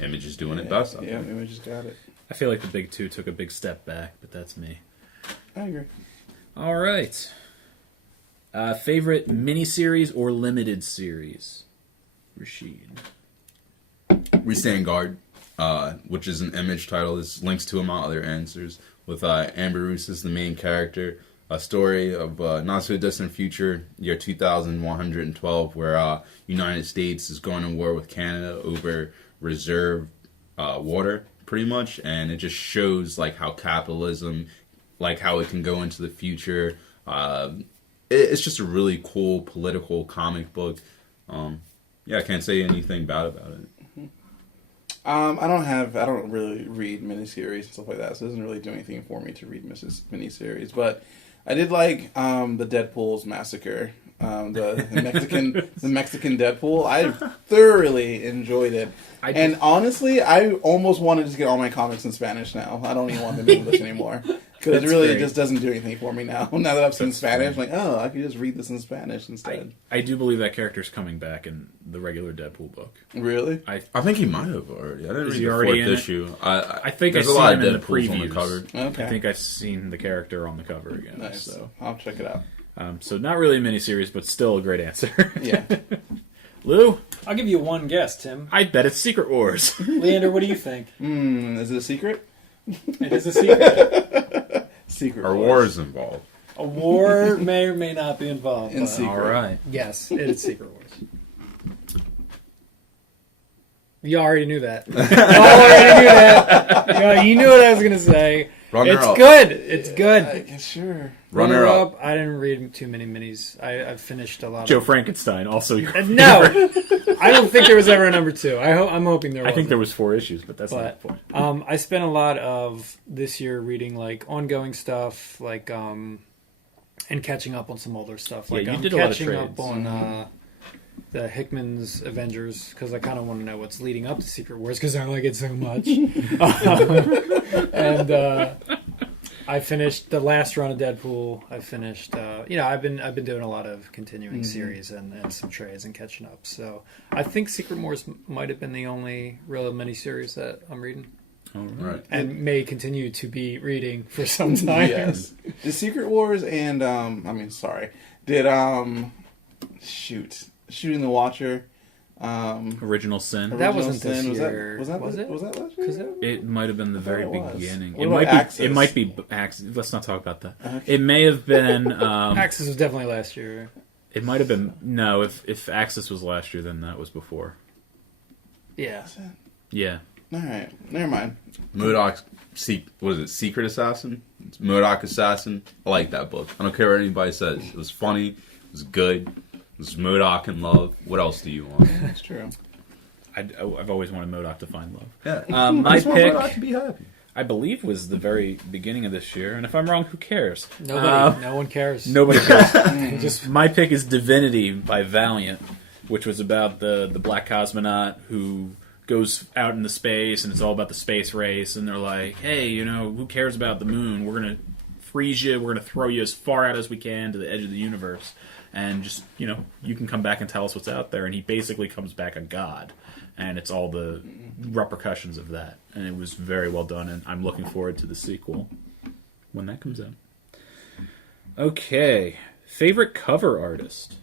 Image is doing it best. Yeah, Image has got it. I feel like the big two took a big step back, but that's me. I agree. All right. Favorite miniseries or limited series? Rashid. We Stand Guard, which is an Image title. This links to my other answers with Amber Roos as the main character. A story of not so distant future, year 2112, where United States is going to war with Canada over reserve water, pretty much, and it just shows like how capitalism, like how it can go into the future. It's just a really cool political comic book. I can't say anything bad about it. I don't really read miniseries and stuff like that, so it doesn't really do anything for me to read miniseries. But I did like the Deadpool's Massacre, the Mexican Deadpool. I thoroughly enjoyed it, and honestly, I almost wanted to get all my comics in Spanish now. I don't even want them in English anymore. Because it really just doesn't do anything for me now. Now that I've seen Spanish, I'm like, oh, I could just read this in Spanish instead. I do believe that character's coming back in the regular Deadpool book. Really? I think he might have already. I didn't Is read he the already fourth in it? issue. I think I've there's a seen lot him of in the Deadpools on the previews. cover. Okay. I think I've seen the character on the cover again. Nice. So. I'll check it out. So not really a miniseries, but still a great answer. Yeah. Lou? I'll give you one guess, Tim. I bet it's Secret Wars. Leander, what do you think? Is it a secret? It is a secret. Secret Are wars involved? A war may or may not be involved. In but secret. All right. yes, it is Secret Wars. You already knew that. You already knew that. You knew what I was going to say. Runner-up. Good. It's good. I guess sure. Runner up. I didn't read too many minis. I've finished a lot. Joe Frankenstein, also your No, I don't think there was ever a number 2. I'm hoping there was. I think there was 4 issues, but that's not the point. I spent a lot of this year reading like ongoing stuff, like and catching up on some older stuff. Like you I'm did a lot of catching up trades. on the Hickman's Avengers because I kind of want to know what's leading up to Secret Wars because I like it so much. And I finished the last run of Deadpool. I finished. I've been doing a lot of continuing series and some trades and catching up. So I think Secret Wars might have been the only real miniseries that I'm reading. Right. and may continue to be reading for some time. Yes. Did Secret Wars and did Shooting the Watcher, Original Sin. That Original wasn't this Sin, year. Was that Was it? last year? It might have been the very it was. beginning. What about Axis? It might be Axis. Let's not talk about that. It may have been. Axis was definitely last year. It might have been. No, if Axis was last year, then that was before. Yeah. Yeah. All right, never mind. MODOK, what is it? Secret Assassin? It's MODOK Assassin. I like that book. I don't care what anybody says. It was funny. It was good. It was MODOK in love. What else do you want? That's true. I've always wanted MODOK to find love. Yeah. My I just want pick, MODOK to be happy. I believe, was the very beginning of this year. And if I'm wrong, who cares? Nobody. No one cares. Nobody cares. Just my pick is Divinity by Valiant, which was about the black cosmonaut who goes out into space, and it's all about the space race, and they're like, hey, who cares about the moon? We're going to freeze you, we're going to throw you as far out as we can to the edge of the universe, and just, you can come back and tell us what's out there. And he basically comes back a god, and it's all the repercussions of that, and it was very well done, and I'm looking forward to the sequel when that comes out. Okay, favorite cover artist?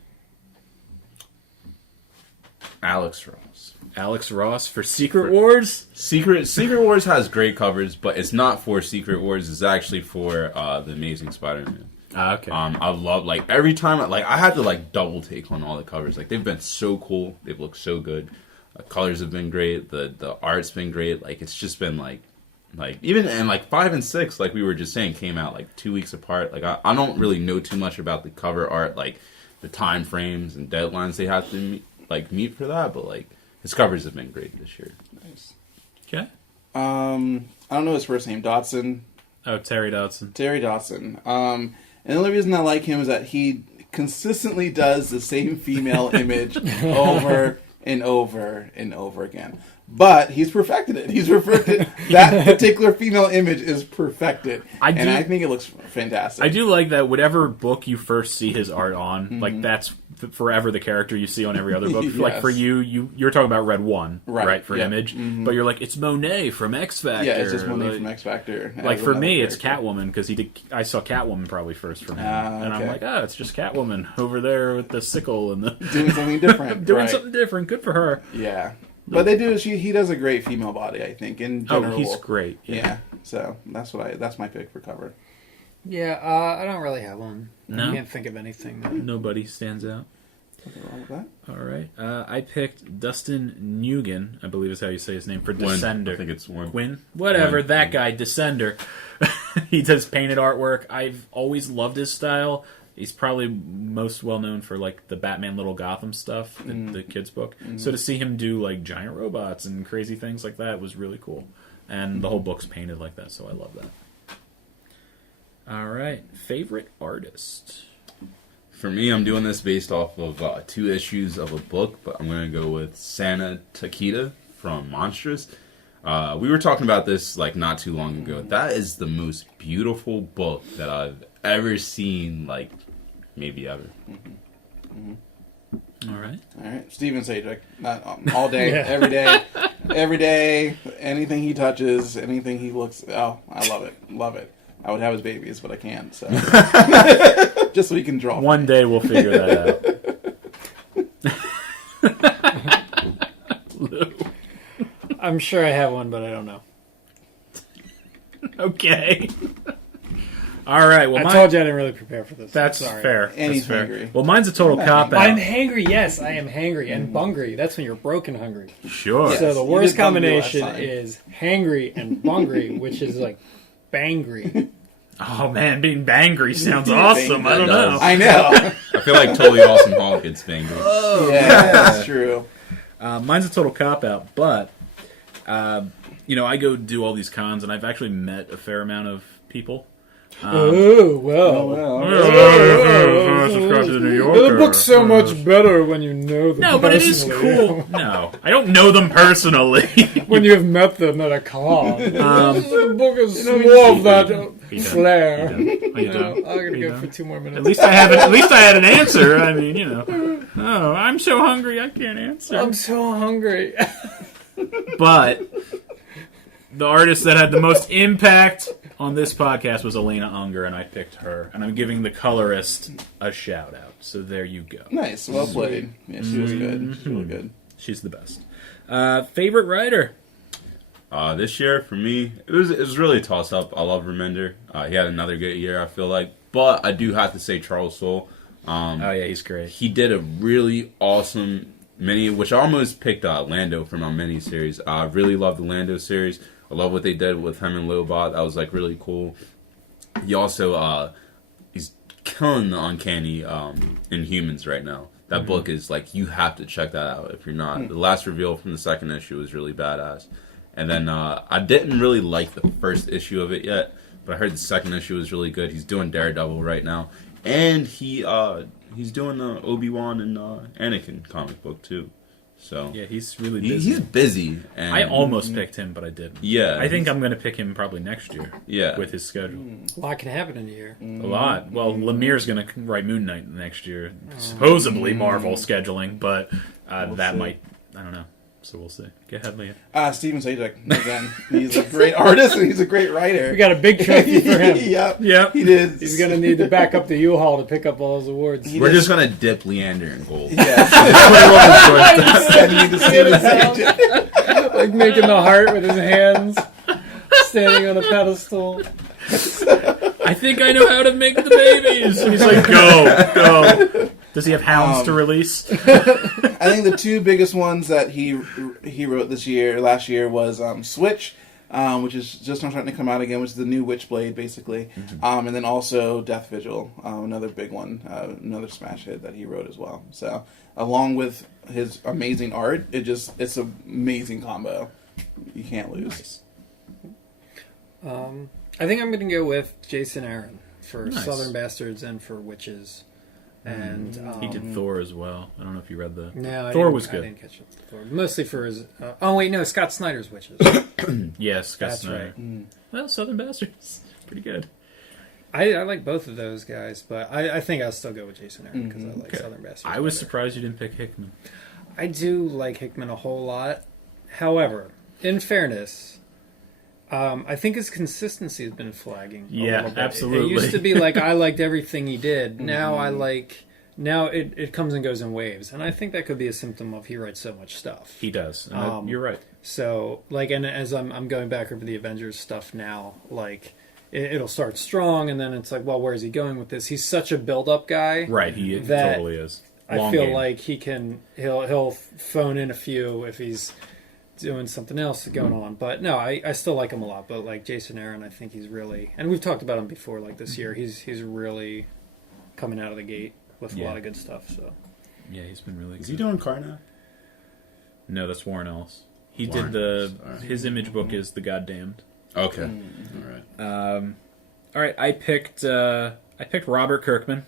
Alex Ross. Alex Ross for Secret Wars? Secret Wars has great covers, but it's not for Secret Wars. It's actually for The Amazing Spider-Man. Okay. I love, every time, I had to, double take on all the covers. They've been so cool. They've looked so good. The colors have been great. The art's been great. It's just been, even, and, 5 and 6, like we were just saying, came out, 2 weeks apart. I don't really know too much about the cover art, the time frames and deadlines they have to meet for that, but, his covers have been great this year. Nice. Okay. I don't know his first name. Dodson. Oh, Terry Dodson. Terry Dodson. And the only reason I like him is that he consistently does the same female image over and over and over again. But he's perfected it. That particular female image is perfected. I think it looks fantastic. I do like that whatever book you first see his art on, that's forever the character you see on every other book. Yes. For you're talking about Red 1, right for Image. Mm-hmm. But you're like, it's Monet from X Factor. Yeah, it's just Monet from X Factor. For me, it's Catwoman, because I saw Catwoman probably first from him. And I'm like, it's just Catwoman over there with the sickle and the... Doing something different. Something different. Good for her. Yeah. But he does a great female body, I think, in general. Oh, he's great. Yeah. So that's my pick for cover. Yeah, I don't really have one. No? I can't think of anything. Nobody stands out. Nothing wrong with that. All right. I picked Dustin Nguyen, I believe is how you say his name, for Descender. I think it's Win. Win? Whatever, that guy, Descender. He does painted artwork. I've always loved his style. He's probably most well known for the Batman Little Gotham stuff, the kids book. So to see him do giant robots and crazy things like that was really cool. And the whole book's painted like that, so I love that. All right, favorite artist. For me, I'm doing this based off of 2 issues of a book, but I'm going to go with Sana Takeda from Monstrous. We were talking about this not too long ago. That is the most beautiful book that I've ever seen, maybe ever. All right. Steven Sajak, all day, every day, anything he touches, anything he looks. Oh, I love it. I would have his babies, but I can't. So just so he can draw. One day we'll figure that out. I'm sure I have one, but I don't know. Okay. All right. Well, I told you I didn't really prepare for this. That's Sorry. fair. And he's fair. hungry. Well, mine's a total cop out. I'm hangry. Yes, I am hangry and bungry. That's when you're broken hungry. Sure. Yes. So the you worst did bungry combination last time. is hangry and bungry, which is bangry. Oh man, being bangry sounds awesome. I don't know. I know. I feel like Totally Awesome Hulk gets banged. Yeah, that's true. Mine's a total cop out, but I go do all these cons, and I've actually met a fair amount of people. Subscribe to the New Yorker. The book's so much better when you know them. No, but it is cool. No, I don't know them personally. When you have met them at a con. The book is more of that flair. I'm gonna go for 2 more minutes. At least I had an answer. I mean, Oh, I'm so hungry I can't answer. I'm so hungry. But the artist that had the most impact on this podcast was Elena Unger, and I picked her. And I'm giving the colorist a shout out. So there you go. Nice, well played. Yeah, she was good. She's really good. She's the best. Favorite writer? This year for me, it was really a toss up. I love Remender. He had another good year, I feel like, but I do have to say Charles Soule. Oh yeah, he's great. He did a really awesome mini, which I almost picked Lando from our mini series. I really love the Lando series. I love what they did with him and Lobot. That was like really cool. He also he's killing the uncanny in Humans right now. That book is like, you have to check that out if you're not. The last reveal from the second issue was really badass. And then I didn't really like the first issue of it yet, but I heard the second issue was really good. He's doing Daredevil right now, and he's doing the Obi-Wan and Anakin comic book too. So yeah, he's really busy. He's busy. And I almost picked him, but I didn't. Yeah, I think I'm going to pick him probably next year. Yeah, with his schedule. A lot can happen in a year. A lot. Well, Lemire's going to write Moon Knight next year. Supposedly Marvel scheduling, but that might, I don't know. So we'll see. Go ahead, Leah. Steven Sajak, again. He's a great artist and he's a great writer. We got a big trophy for him. Yep. He did. He's going to need to back up the U-Haul to pick up all those awards. We're just going to dip Leander in gold. Yeah. Send you to Steven Sajak. Like making the heart with his hands, standing on a pedestal. I think I know how to make the babies. He's like, go. Does he have hounds to release? I think the two biggest ones that he wrote last year was Switch, which is just starting to come out again, which is the new Witchblade, basically. And then also Death Vigil, another big one, another smash hit that he wrote as well. So, along with his amazing art, it's an amazing combo. You can't lose. I think I'm going to go with Jason Aaron for Nice. Southern Bastards and for Witches. And He did Thor as well. I don't know if you read the... No, Thor was good. I didn't catch up with Thor. Mostly for his... Scott Snyder's Witches. Yes, Scott That's Snyder. right. Well, Southern Bastards. Pretty good. I like both of those guys, but I think I'll still go with Jason Aaron because I like Southern Bastards. I was better. surprised you didn't pick Hickman. I do like Hickman a whole lot. However, in fairness... I think his consistency has been flagging. A Yeah, little bit. absolutely. It used to be like I liked everything he did. Now it comes and goes in waves, and I think that could be a symptom of he writes so much stuff. He does. And you're right. So and as I'm going back over the Avengers stuff now, like it'll start strong, and then it's like, well, where is he going with this? He's such a build-up guy, Right, he that totally is. I feel like he'll phone in a few if he's doing something else going on. But no, I still like him a lot. But like Jason Aaron, I think he's really, and we've talked about him before, like this year, he's really coming out of the gate with a lot of good stuff. So Yeah, he's been really good. Is he doing Karnak? No, that's Warren Ellis. He Warren did Ellis, alright. his image book is The Goddamned. Okay. All right. All right, I picked Robert Kirkman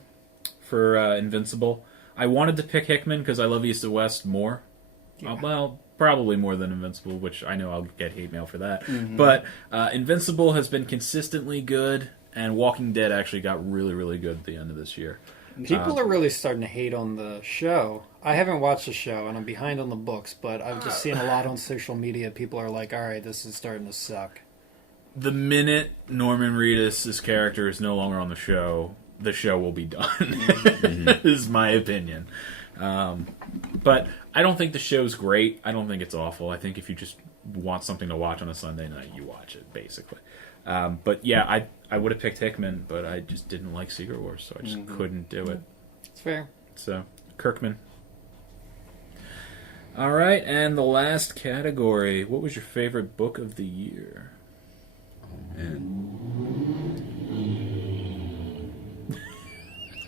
for Invincible. I wanted to pick Hickman because I love East of West more. Well, probably more than Invincible, which I know I'll get hate mail for that. But Invincible has been consistently good, and Walking Dead actually got really, really good at the end of this year. people are really starting to hate on the show. I haven't watched the show, and I'm behind on the books, but I've just seen a lot on social media. People are like, all right, this is starting to suck. The minute Norman Reedus' character is no longer on the show will be done, is my opinion. But I don't think the show's great. I don't think it's awful. I think if you just want something to watch on a Sunday night, you watch it, basically. But yeah, I would have picked Hickman, but I just didn't like Secret Wars, so I just couldn't do it. It's fair. So, Kirkman. All right, and the last category. What was your favorite book of the year?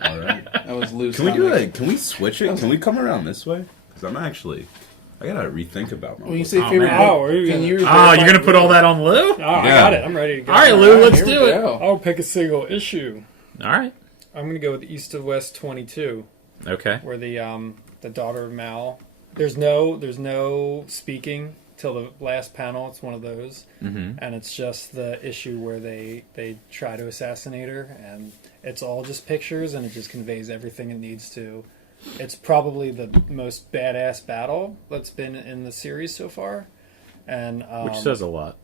All right. That was loose. Can we do it? Can we switch it? Can we come around this way? Because I gotta rethink about my When you book. say favorite man. book, are you can gonna- you Oh, you're verify- going to put all that on Lou? Oh, I got it. I'm ready to go. All right, Lou, let's here do we it. go. I'll pick a single issue. All right. I'm going to go with East of West 22, Okay. where the daughter of Mal. There's no speaking till the last panel. It's one of those, and it's just the issue where they try to assassinate her, and it's all just pictures, and it just conveys everything it needs to. It's probably the most badass battle that's been in the series so far, and Which says a lot.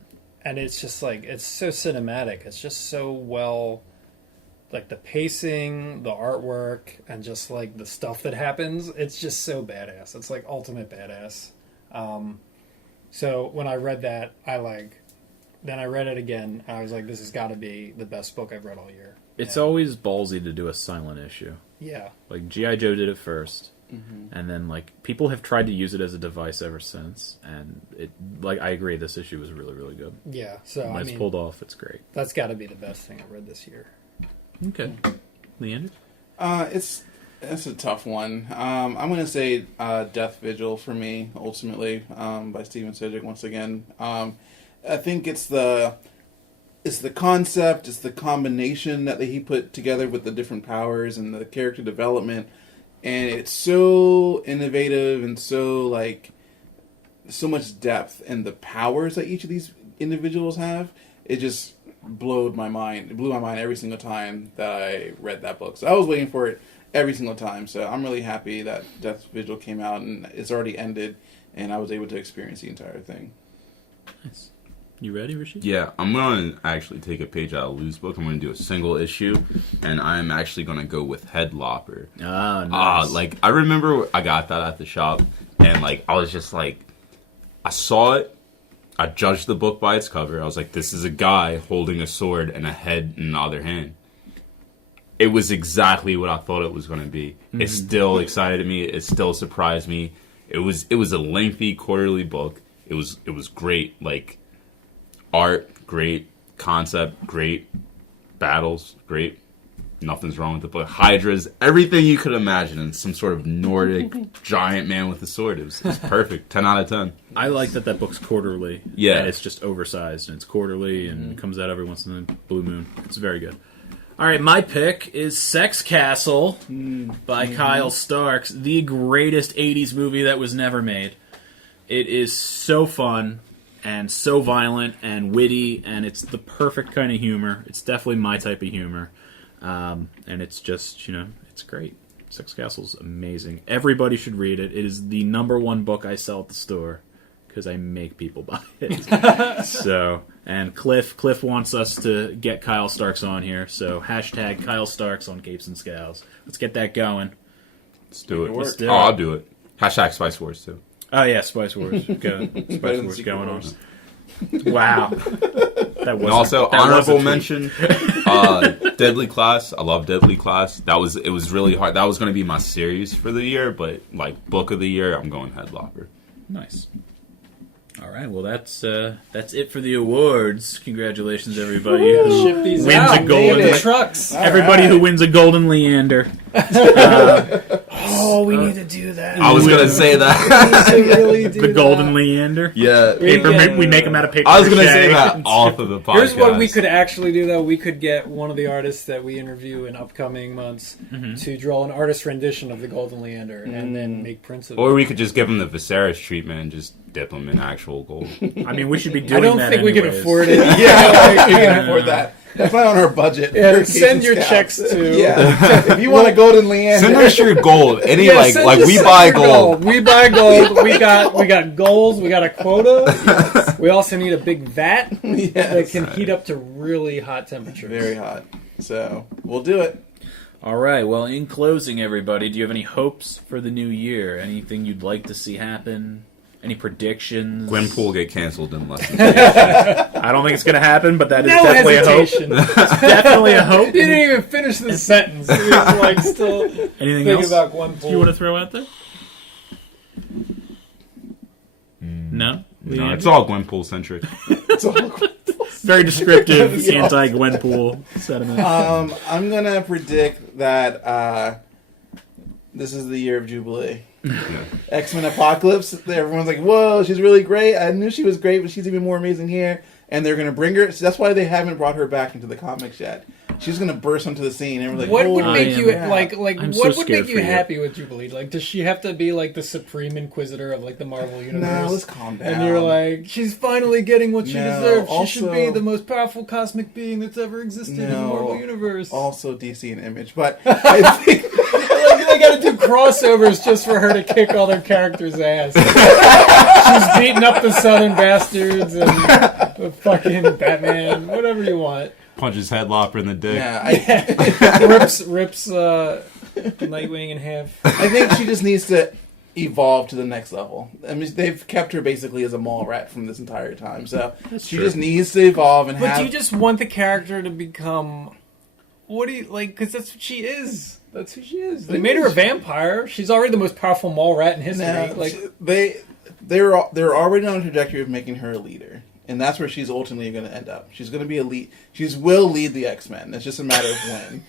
it's just like, it's so cinematic. It's just so well, like the pacing, the artwork, and just like the stuff that happens. It's just so badass. It's like ultimate badass. So when I read that, then I read it again, and I was like, this has got to be the best book I've read all year. It's always ballsy to do a silent issue. Yeah. Like, G.I. Joe did it first, and then, like, people have tried to use it as a device ever since, and it, like, I agree, this issue was really, really good. Yeah, so, When it's pulled off, it's great. That's got to be the best thing I read this year. Okay. Leander? It's a tough one. I'm going to say Death Vigil for me, ultimately, by Steven Sejic once again. I think it's the concept, it's the combination that he put together with the different powers and the character development, and it's so innovative and so much depth in the powers that each of these individuals have. It just blew my mind. It blew my mind every single time that I read that book. So I was waiting for it every single time. So I'm really happy that Death Vigil came out and it's already ended, and I was able to experience the entire thing. Nice. You ready, Rashid? Yeah, I'm going to actually take a page out of Lou's book. I'm going to do a single issue, and I'm actually going to go with Headlopper. Ah, nice. Like, I remember I got that at the shop, and, like, I was just like, I saw it, I judged the book by its cover. I was like, this is a guy holding a sword and a head in the other hand. It was exactly what I thought it was going to be. Mm-hmm. It still excited me. It still surprised me. It was a lengthy quarterly book. It was great. Like, art, great. Concept, great. Battles, great. Nothing's wrong with the book. Hydras, everything you could imagine in some sort of Nordic giant man with a sword. It was perfect. 10 out of 10. I like that book's quarterly. Yeah. And it's just oversized, and it's quarterly, and it comes out every once in a blue moon. It's very good. All right, my pick is Sex Castle by Kyle Starks, the greatest 80s movie that was never made. It is so fun and so violent and witty, and it's the perfect kind of humor. It's definitely my type of humor. And it's just, it's great. Sex Castle's amazing. Everybody should read it. It is the #1 book I sell at the store because I make people buy it. So, and Cliff wants us to get Kyle Starks on here. So, hashtag Kyle Starks on Capes and Scowls. Let's get that going. Let's do it. Let's do it. I'll do it. Hashtag Spice Wars, too. Oh, yeah, Spice Wars. Spice Wars going on. Wow. And also, honorable mention, Deadly Class. I love Deadly Class. It was really hard. That was going to be my series for the year, but like book of the year, I'm going Headlopper. Nice. All right, well that's it for the awards. Congratulations, everybody who Ship these wins out, a golden trucks. Everybody who wins a Golden Leander. We need to do that. I was going to say that. We need to really do The that. Golden Leander. Yeah. We make them out of paper. I was going to say mache. that off of the podcast. Here's what we could actually do, though. We could get one of the artists that we interview in upcoming months to draw an artist rendition of the Golden Leander and then make prints of it. Or we could just give him the Viserys treatment and just dip him in actual gold. I mean, we should be doing I don't that think we can anyways. afford it. Yeah, we can afford that. That's not on our budget. Yeah, send your checks to. Yeah, if you want a Golden Leander, Send us your gold. Any send we us buy your gold. We buy gold. We got goals. We got a quota. We also need a big vat that can heat up to really hot temperatures. very hot. So we'll do it. All right. Well, in closing, everybody, do you have any hopes for the new year? Anything you'd like to see happen? Any predictions? Gwen-Pool get canceled in less than I don't think it's going to happen, but that is No definitely hesitation. a hope. It's definitely a hope. He didn't even finish the sentence. He was like still Anything thinking else about Gwen-Pool. you want to throw out there? No? No, it's all Gwen-Pool centric. Very descriptive anti-Gwen-Pool sentiment. I'm gonna predict that this is the year of Jubilee. X-Men Apocalypse. Everyone's like, "Whoa, she's really great. I knew she was great, but she's even more amazing here." And they're gonna bring her. So that's why they haven't brought her back into the comics yet. She's gonna burst onto the scene, and we're like, What would "Holy make you crap." like? I'm What so would scared make you for you. happy with Jubilee? Like, does she have to be like the supreme inquisitor of like the Marvel universe? No, let's calm down. And you're like, she's finally getting what she No, deserves. She should be also- the most powerful cosmic being that's ever existed in the Marvel universe. Also DC and Image, but I think Like, they gotta do crossovers just for her to kick all their characters' ass. She's beating up the Southern bastards, and Fucking Batman, whatever you want. Punch his headlopper in the dick. Yeah, rips Nightwing in half. I think she just needs to evolve to the next level. I mean, they've kept her basically as a mall rat from this entire time, so she just needs to evolve and But have... do you just want the character to become... What do you... Like, because that's what she is. That's who she is. They made her a vampire. She's already the most powerful mall rat in history. Now, Like, they're already on a trajectory of making her a leader. And that's where she's ultimately going to end up. She's going to be a lead. She will lead the X-Men. It's just a matter of when.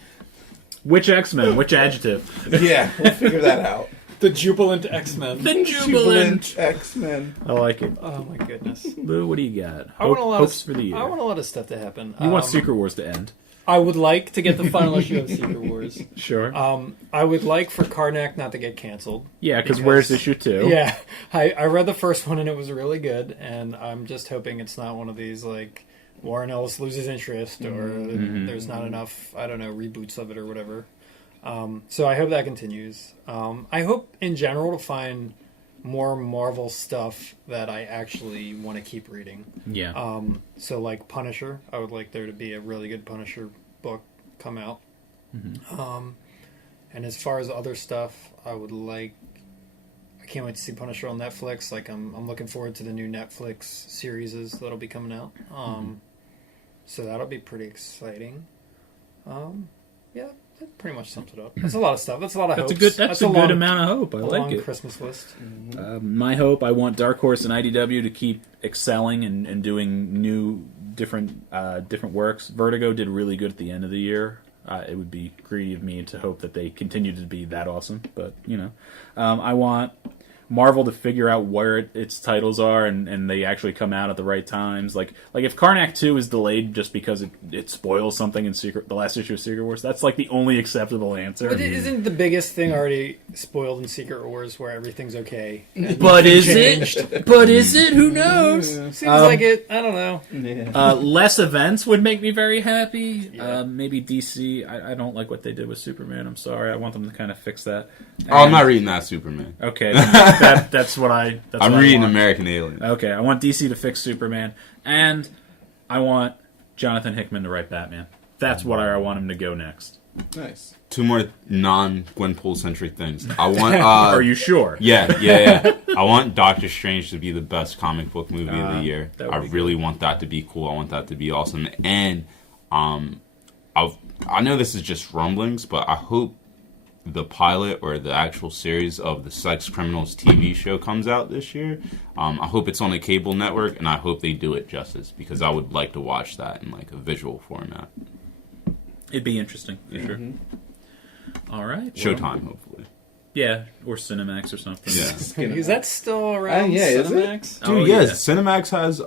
Which X-Men? Which adjective? Yeah, we'll figure that out. the jubilant X-Men. The jubilant X-Men. I like it. Oh my goodness. Lou, what do you got? I want a lot Hopes of, for the year. I want a lot of stuff to happen. You want Secret Wars to end? I would like to get the final issue of Secret Wars. Sure. I would like for Karnak not to get canceled. Yeah, because where's issue 2? Yeah, I read the first one and it was really good, and I'm just hoping it's not one of these like Warren Ellis loses interest or there's not enough, I don't know, reboots of it or whatever. So I hope that continues. I hope in general to find more Marvel stuff that I actually want to keep reading. Yeah. So like Punisher, I would like there to be a really good Punisher book come out. And as far as other stuff, I would like. I can't wait to see Punisher on Netflix. Like I'm looking forward to the new Netflix series that'll be coming out. So that'll be pretty exciting. Yeah, that pretty much sums it up. That's a lot of stuff. That's a lot of hopes. That's a good amount of hope. I like long it. Christmas list. My hope, I want Dark Horse and IDW to keep excelling and doing new, different works. Vertigo did really good at the end of the year. It would be greedy of me to hope that they continue to be that awesome, but I want Marvel to figure out where its titles are and they actually come out at the right times. Like if Karnak 2 is delayed just because it spoils something in the last issue of Secret Wars, that's like the only acceptable answer. But isn't the biggest thing already spoiled in Secret Wars where everything's okay? But is it? But is it? Who knows? Seems like it. I don't know. Yeah. Less events would make me very happy. Maybe DC. I don't like what they did with Superman. I'm sorry. I want them to kind of fix that. I'm not reading that Superman. Okay, that's what I. I'm reading American Alien. Okay, I want DC to fix Superman, and I want Jonathan Hickman to write Batman. That's what I want him to go next. Nice. 2 more non-Gwen-Pool centric things. I want. Are you sure? Yeah. I want Doctor Strange to be the best comic book movie of the year. I really want that to be cool. I want that to be awesome. And I know this is just rumblings, but I hope the pilot or the actual series of the Sex Criminals TV show comes out this year. I hope it's on a cable network, and I hope they do it justice because I would like to watch that in like a visual format. It'd be interesting, for sure. All right. Showtime, hopefully. Yeah, or Cinemax or something. Yeah. Is that still around? Yeah, is it? Cinemax? Dude, yes. Cinemax has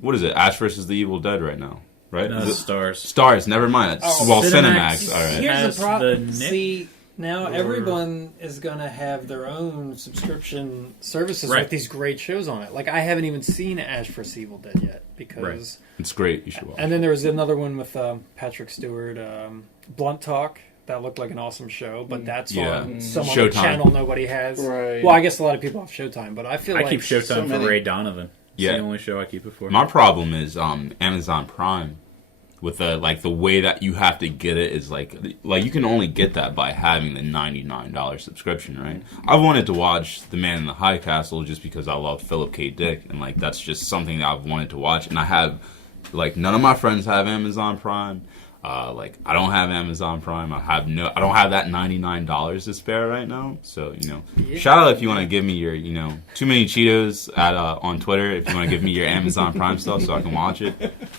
what is it? Ash versus the Evil Dead right now, right? No, Stars. Stars. Never mind. Cinemax. All right. Here's the problem. the See, now everyone is going to have their own subscription services with these great shows on it. Like, I haven't even seen Ash vs. Evil Dead yet because... It's great. You should watch. And then there was another one with Patrick Stewart, Blunt Talk. That looked like an awesome show, but that's on some other channel nobody has. Right. Well, I guess a lot of people have Showtime, but I feel like... I keep Showtime for Ray Donovan. It's the only show I keep it for. My problem is Amazon Prime. With the way that you have to get it is like you can only get that by having the $99 subscription, right? I've wanted to watch The Man in the High Castle just because I love Philip K. Dick, and like that's just something that I've wanted to watch. And I have none of my friends have Amazon Prime. I don't have Amazon Prime. I don't have that $99 to spare right now. So shout out if you want to give me your Too Many Cheetos on Twitter. If you want to give me your Amazon Prime stuff so I can watch it.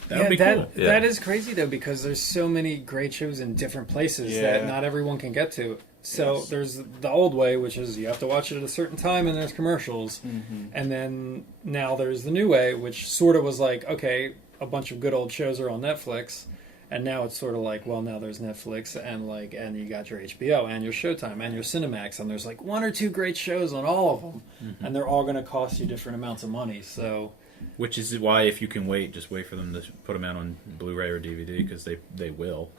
That'd be cool. That is crazy though because there's so many great shows in different places that not everyone can get to. So there's the old way, which is you have to watch it at a certain time and there's commercials, and then now there's the new way, which sort of was like okay, a bunch of good old shows are on Netflix. And now it's sort of like, well, now there's Netflix and you got your HBO and your Showtime and your Cinemax and there's like 1 or 2 great shows on all of them, and they're all going to cost you different amounts of money. So, which is why if you can wait, just wait for them to put them out on Blu-ray or DVD because they will.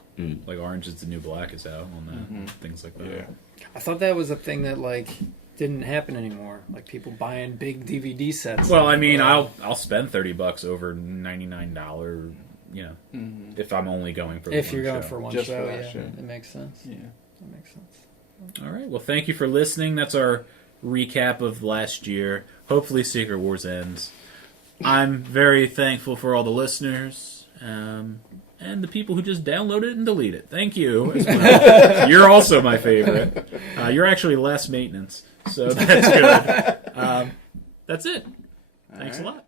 Like Orange is the New Black is out on that, things like that. Yeah. I thought that was a thing that didn't happen anymore. Like people buying big DVD sets. Well, I mean, I'll spend $30 over $99. You know, if I'm only going for if one you're going show. for one Just show, for that yeah, show. it makes sense. Yeah. That makes sense. All right. Well, thank you for listening. That's our recap of last year. Hopefully, Secret Wars ends. I'm very thankful for all the listeners and the people who just download it and delete it. Thank you. As well. You're also my favorite. You're actually less maintenance, so that's good. That's it. Thanks a lot.